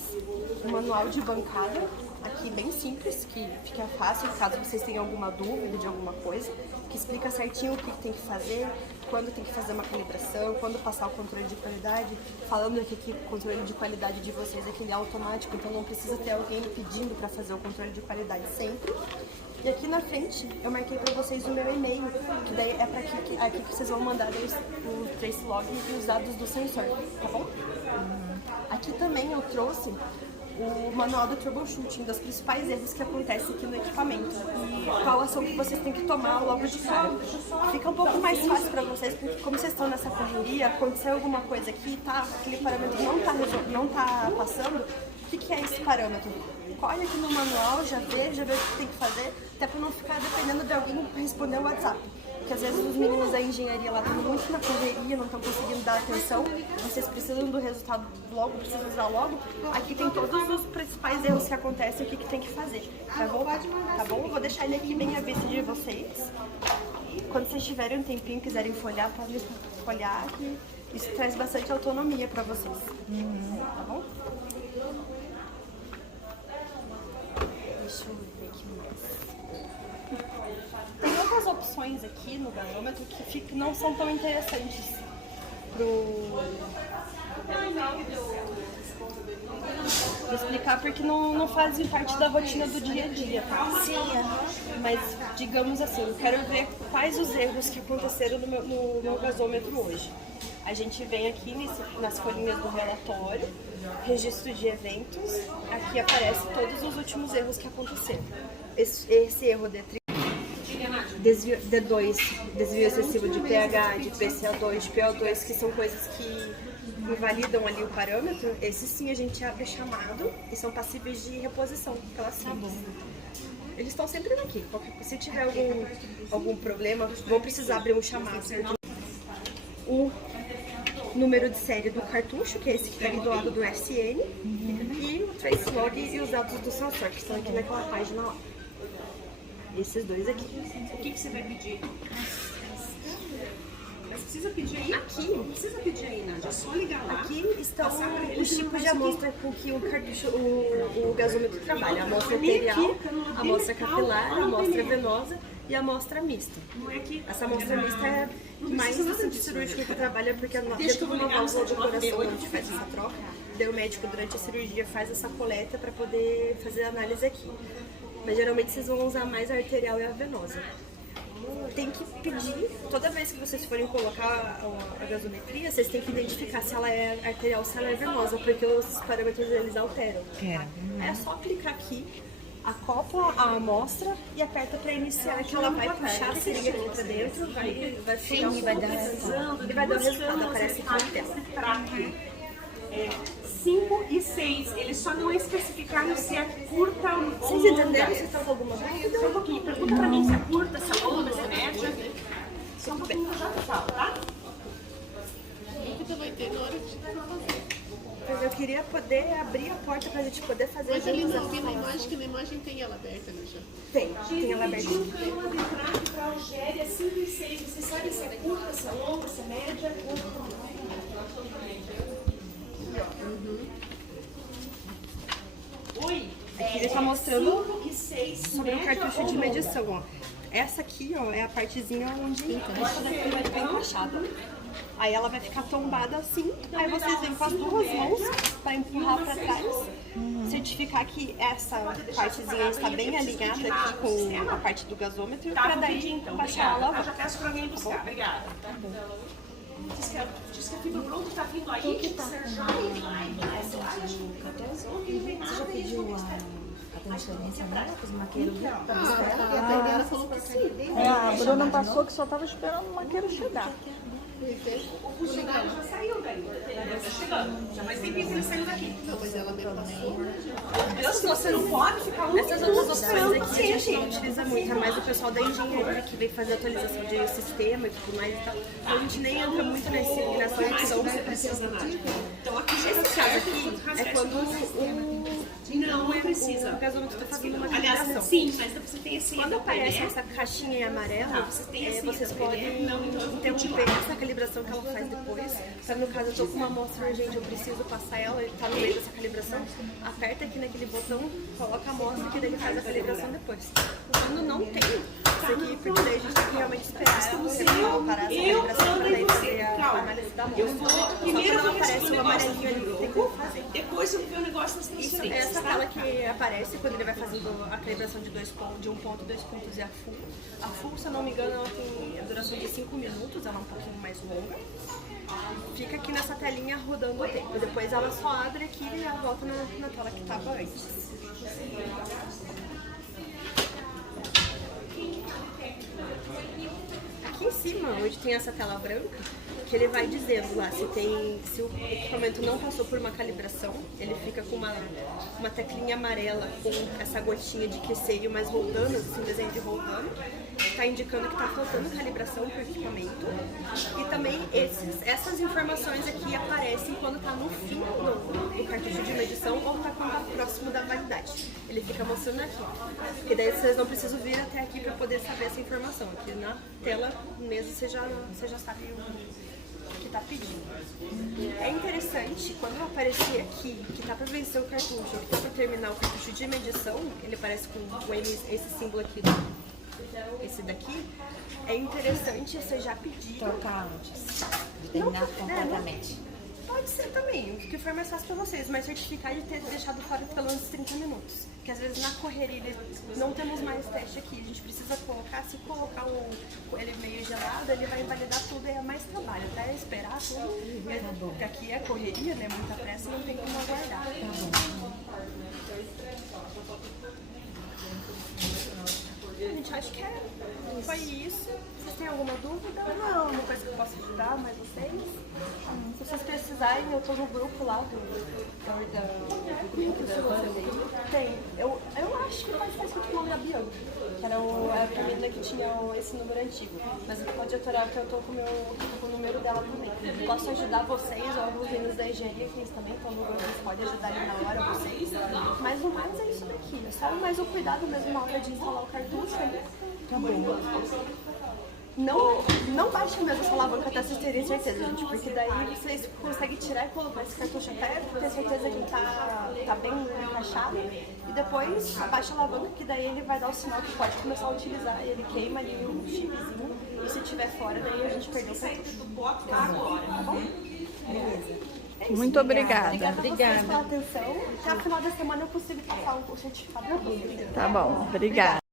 um manual de bancada, aqui bem simples, que fica fácil caso vocês tenham alguma dúvida de alguma coisa, que explica certinho o que tem que fazer, quando tem que fazer uma calibração, quando passar o controle de qualidade. Falando aqui que o controle de qualidade de vocês é aquele automático, então não precisa ter alguém pedindo para fazer o controle de qualidade sempre. E aqui na frente eu marquei para vocês o meu e-mail, que daí é para aqui que vocês vão mandar o trace log e os dados do sensor, tá bom? Aqui também eu trouxe o manual do troubleshooting, dos principais erros que acontecem aqui no equipamento e qual ação que vocês têm que tomar logo de cara. Fica um pouco mais fácil para vocês, porque como vocês estão nessa correria, aconteceu alguma coisa aqui, tá, aquele parâmetro não tá passando, o que é esse parâmetro? Olha aqui no manual, já vê o que tem que fazer, até para não ficar dependendo de alguém para responder o WhatsApp. Porque às vezes os meninos da engenharia lá estão muito na correria, não estão conseguindo dar atenção, vocês precisam do resultado logo, precisam usar logo. Aqui tem todos os principais erros que acontecem e o que tem que fazer para voltar, tá bom? Eu vou deixar ele aqui bem à vista de vocês. Quando vocês tiverem um tempinho, quiserem folhear, podem folhear, que isso traz bastante autonomia para vocês, tá bom? Deixa eu ver aqui mais. Tem outras opções aqui no gasômetro que não são tão interessantes vou explicar porque não fazem parte da rotina do dia a dia, tá? Sim, Mas, digamos assim, eu quero ver quais os erros que aconteceram no meu gasômetro hoje. A gente vem aqui nas folhinhas do relatório, registro de eventos, aqui aparece todos os últimos erros que aconteceram. Esse erro D2, desvio excessivo de pH, de PCO2, de PO2, que são coisas que invalidam ali o parâmetro, esses sim a gente abre chamado e são passíveis de reposição pela Siemens. Eles estão sempre aqui. Se tiver algum problema, vou precisar abrir um chamado. O número de série do cartucho, que é esse que está ali do lado do SN, e Trace Log e os dados do sensor, que estão aqui naquela página lá. Esses dois aqui. O que você vai pedir? Mas precisa pedir aí? Aqui. Não precisa pedir aí, Nádia. É só ligar lá. Aqui estão os tipos de amostra com que o cartucho, o gasômetro trabalha. A amostra arterial, a amostra capilar, a amostra venosa e a amostra mista. Não é que... Essa amostra mista é mais no centro cirúrgico que trabalha porque dentro de uma válvula do coração onde a gente faz essa troca. Daí o médico durante a cirurgia faz essa coleta para poder fazer a análise aqui. Mas geralmente vocês vão usar mais a arterial e a venosa. Tem que pedir, toda vez que vocês forem colocar a gasometria, vocês têm que identificar se ela é arterial ou se ela é venosa, porque os parâmetros eles alteram. É só clicar aqui, acopla a amostra e aperta para iniciar, que ela vai puxar a seringa aqui para dentro, vai furar e vai dar o resultado, aparece aqui na tela. 5 e 6, eles só não especificaram se é curta ou longa. Vocês entenderam? Vocês estão com alguma dúvida? Só um pouquinho, pergunta pra mim se é curta, se é longa, se é média. Só um pouquinho que eu já falo, tá? Dúvida vai ter na hora que tiver pra fazer. Mas eu queria poder abrir a porta pra gente poder fazer Mas ali juntos não, essa vi na fala. imagem, que na imagem tem ela aberta, né, já. Tem ela abertinha. Pediu pra eu adentrar aqui pra Algéria, 5 e 6. Vocês sabem se é curta, se é longa, se é média? Oi? Aqui ele tá mostrando 5 e 6, sobre o cartucho de medição, ó. Essa aqui, ó, é a partezinha onde essa daqui vai ficar encaixada. Aí ela vai ficar tombada assim, aí vocês vêm com as duas mãos para empurrar para trás, certificar que essa partezinha está bem alinhada aqui com a parte do gasômetro, para daí baixar ela. Eu já peço pra alguém buscar, obrigada. Diz que a fibra pronto tá vindo aí. Você já Você já pediu a transferência dela para os maqueiros pra A buscar? Tainara falou que sim. A Bruna passou que só tava esperando o maqueiro chegar. O funcionário já saiu daí. Ele tá chegando. Já faz tempinho que ele saiu daqui. Não, mas ela mesmo passou. Meu Deus, você não pode ficar um Essas outras opções minuto aqui a gente não utiliza muito, é mais o pessoal da engenharia que vem fazer atualização de sistema e tudo mais e tal. Então a gente nem entra muito nessa opção. você precisa, Nádia. Então aqui já Esse caso aqui é quando não precisa. o gasômetro está fazendo uma Aliás, calibração. sim, mas você tem esse Quando aparece essa caixinha em amarelo, vocês podem interromper essa calibração que ela faz depois. Então, no caso, eu tô com uma amostra urgente, eu preciso passar ela, ele tá no meio dessa calibração. Aperta aqui naquele botão, coloca a amostra que daí ele faz a calibração depois. Quando não tem isso aqui, porque daí a gente tem que realmente esperar ela parar essa calibração pra daí fazer a análise da amostra. Só Primeiro quando eu vou aparece resolver o o negócio amarelinho ali, tem que fazer. Depois eu vou ver o negócio das Isso é transferências, essa tá? tela que aparece quando ele vai fazendo a calibração de 2 pontos, de 1 ponto, 2 pontos e a full. A full, se eu não me engano, ela tem a duração de 5 minutos, ela é um pouquinho mais longa. Fica aqui nessa telinha rodando o tempo. Depois ela só abre aqui e ela volta na tela que estava antes. Aqui em cima, onde tem essa tela branca, que ele vai dizendo lá se o equipamento não passou por uma calibração, ele fica com uma teclinha amarela com essa gotinha de QCI mais rodando, assim, desenho de rodando, está indicando que está faltando calibração para o equipamento. E também essas informações aqui aparecem quando está no fim do cartucho de medição ou está quando está próximo da validade. Ele fica mostrando aqui. Porque daí vocês não precisam vir até aqui para poder saber essa informação. Aqui na tela mesmo você já sabe o que está pedindo. É interessante, quando aparecer aqui que está para vencer o cartucho, ou que está para terminar o cartucho de medição, ele aparece com esse símbolo aqui, esse daqui, é interessante você já pedir. Trocar antes de terminar completamente. Pode ser também, o que for mais fácil pra vocês, mas certificar de ter deixado fora pelo menos 30 minutos. Porque às vezes na correria não temos mais teste aqui, a gente precisa colocar, se colocar ele meio gelado, ele vai invalidar tudo e é mais trabalho, até esperar tudo. Porque aqui é correria, né? Muita pressa, não tem como aguardar. Gente, acho que foi isso. Vocês têm alguma dúvida? Não, alguma coisa que eu possa ajudar mais vocês? Se vocês precisarem, eu tô no grupo lá do grupo da Banda aí. Tem. Eu acho que pode estar escrito o nome da Bianca. que era a menina que tinha esse número antigo. Mas o editorial que eu tô com o número dela também. Posso ajudar vocês ou alguns meninos da engenharia que eles também estão no grupo, eles podem ajudar ali na hora vocês. Mas o mais é isso daqui, é só mais o cuidado mesmo na hora de instalar o cartucho. Tá bom. Não baixe mesmo essa alavanca até vocês terem certeza, gente, porque daí vocês conseguem tirar e colocar esse cartucho até ter certeza que ele tá bem encaixado. E depois abaixa a alavanca, que daí ele vai dar o sinal que pode começar a utilizar. E ele queima ali o chipzinho. E se tiver fora, daí a gente perdeu o cartucho. Tá bom? É isso. Muito obrigada. Obrigada a vocês pela atenção. Até o final da semana eu consigo passar o certificado. Tá bom, obrigada.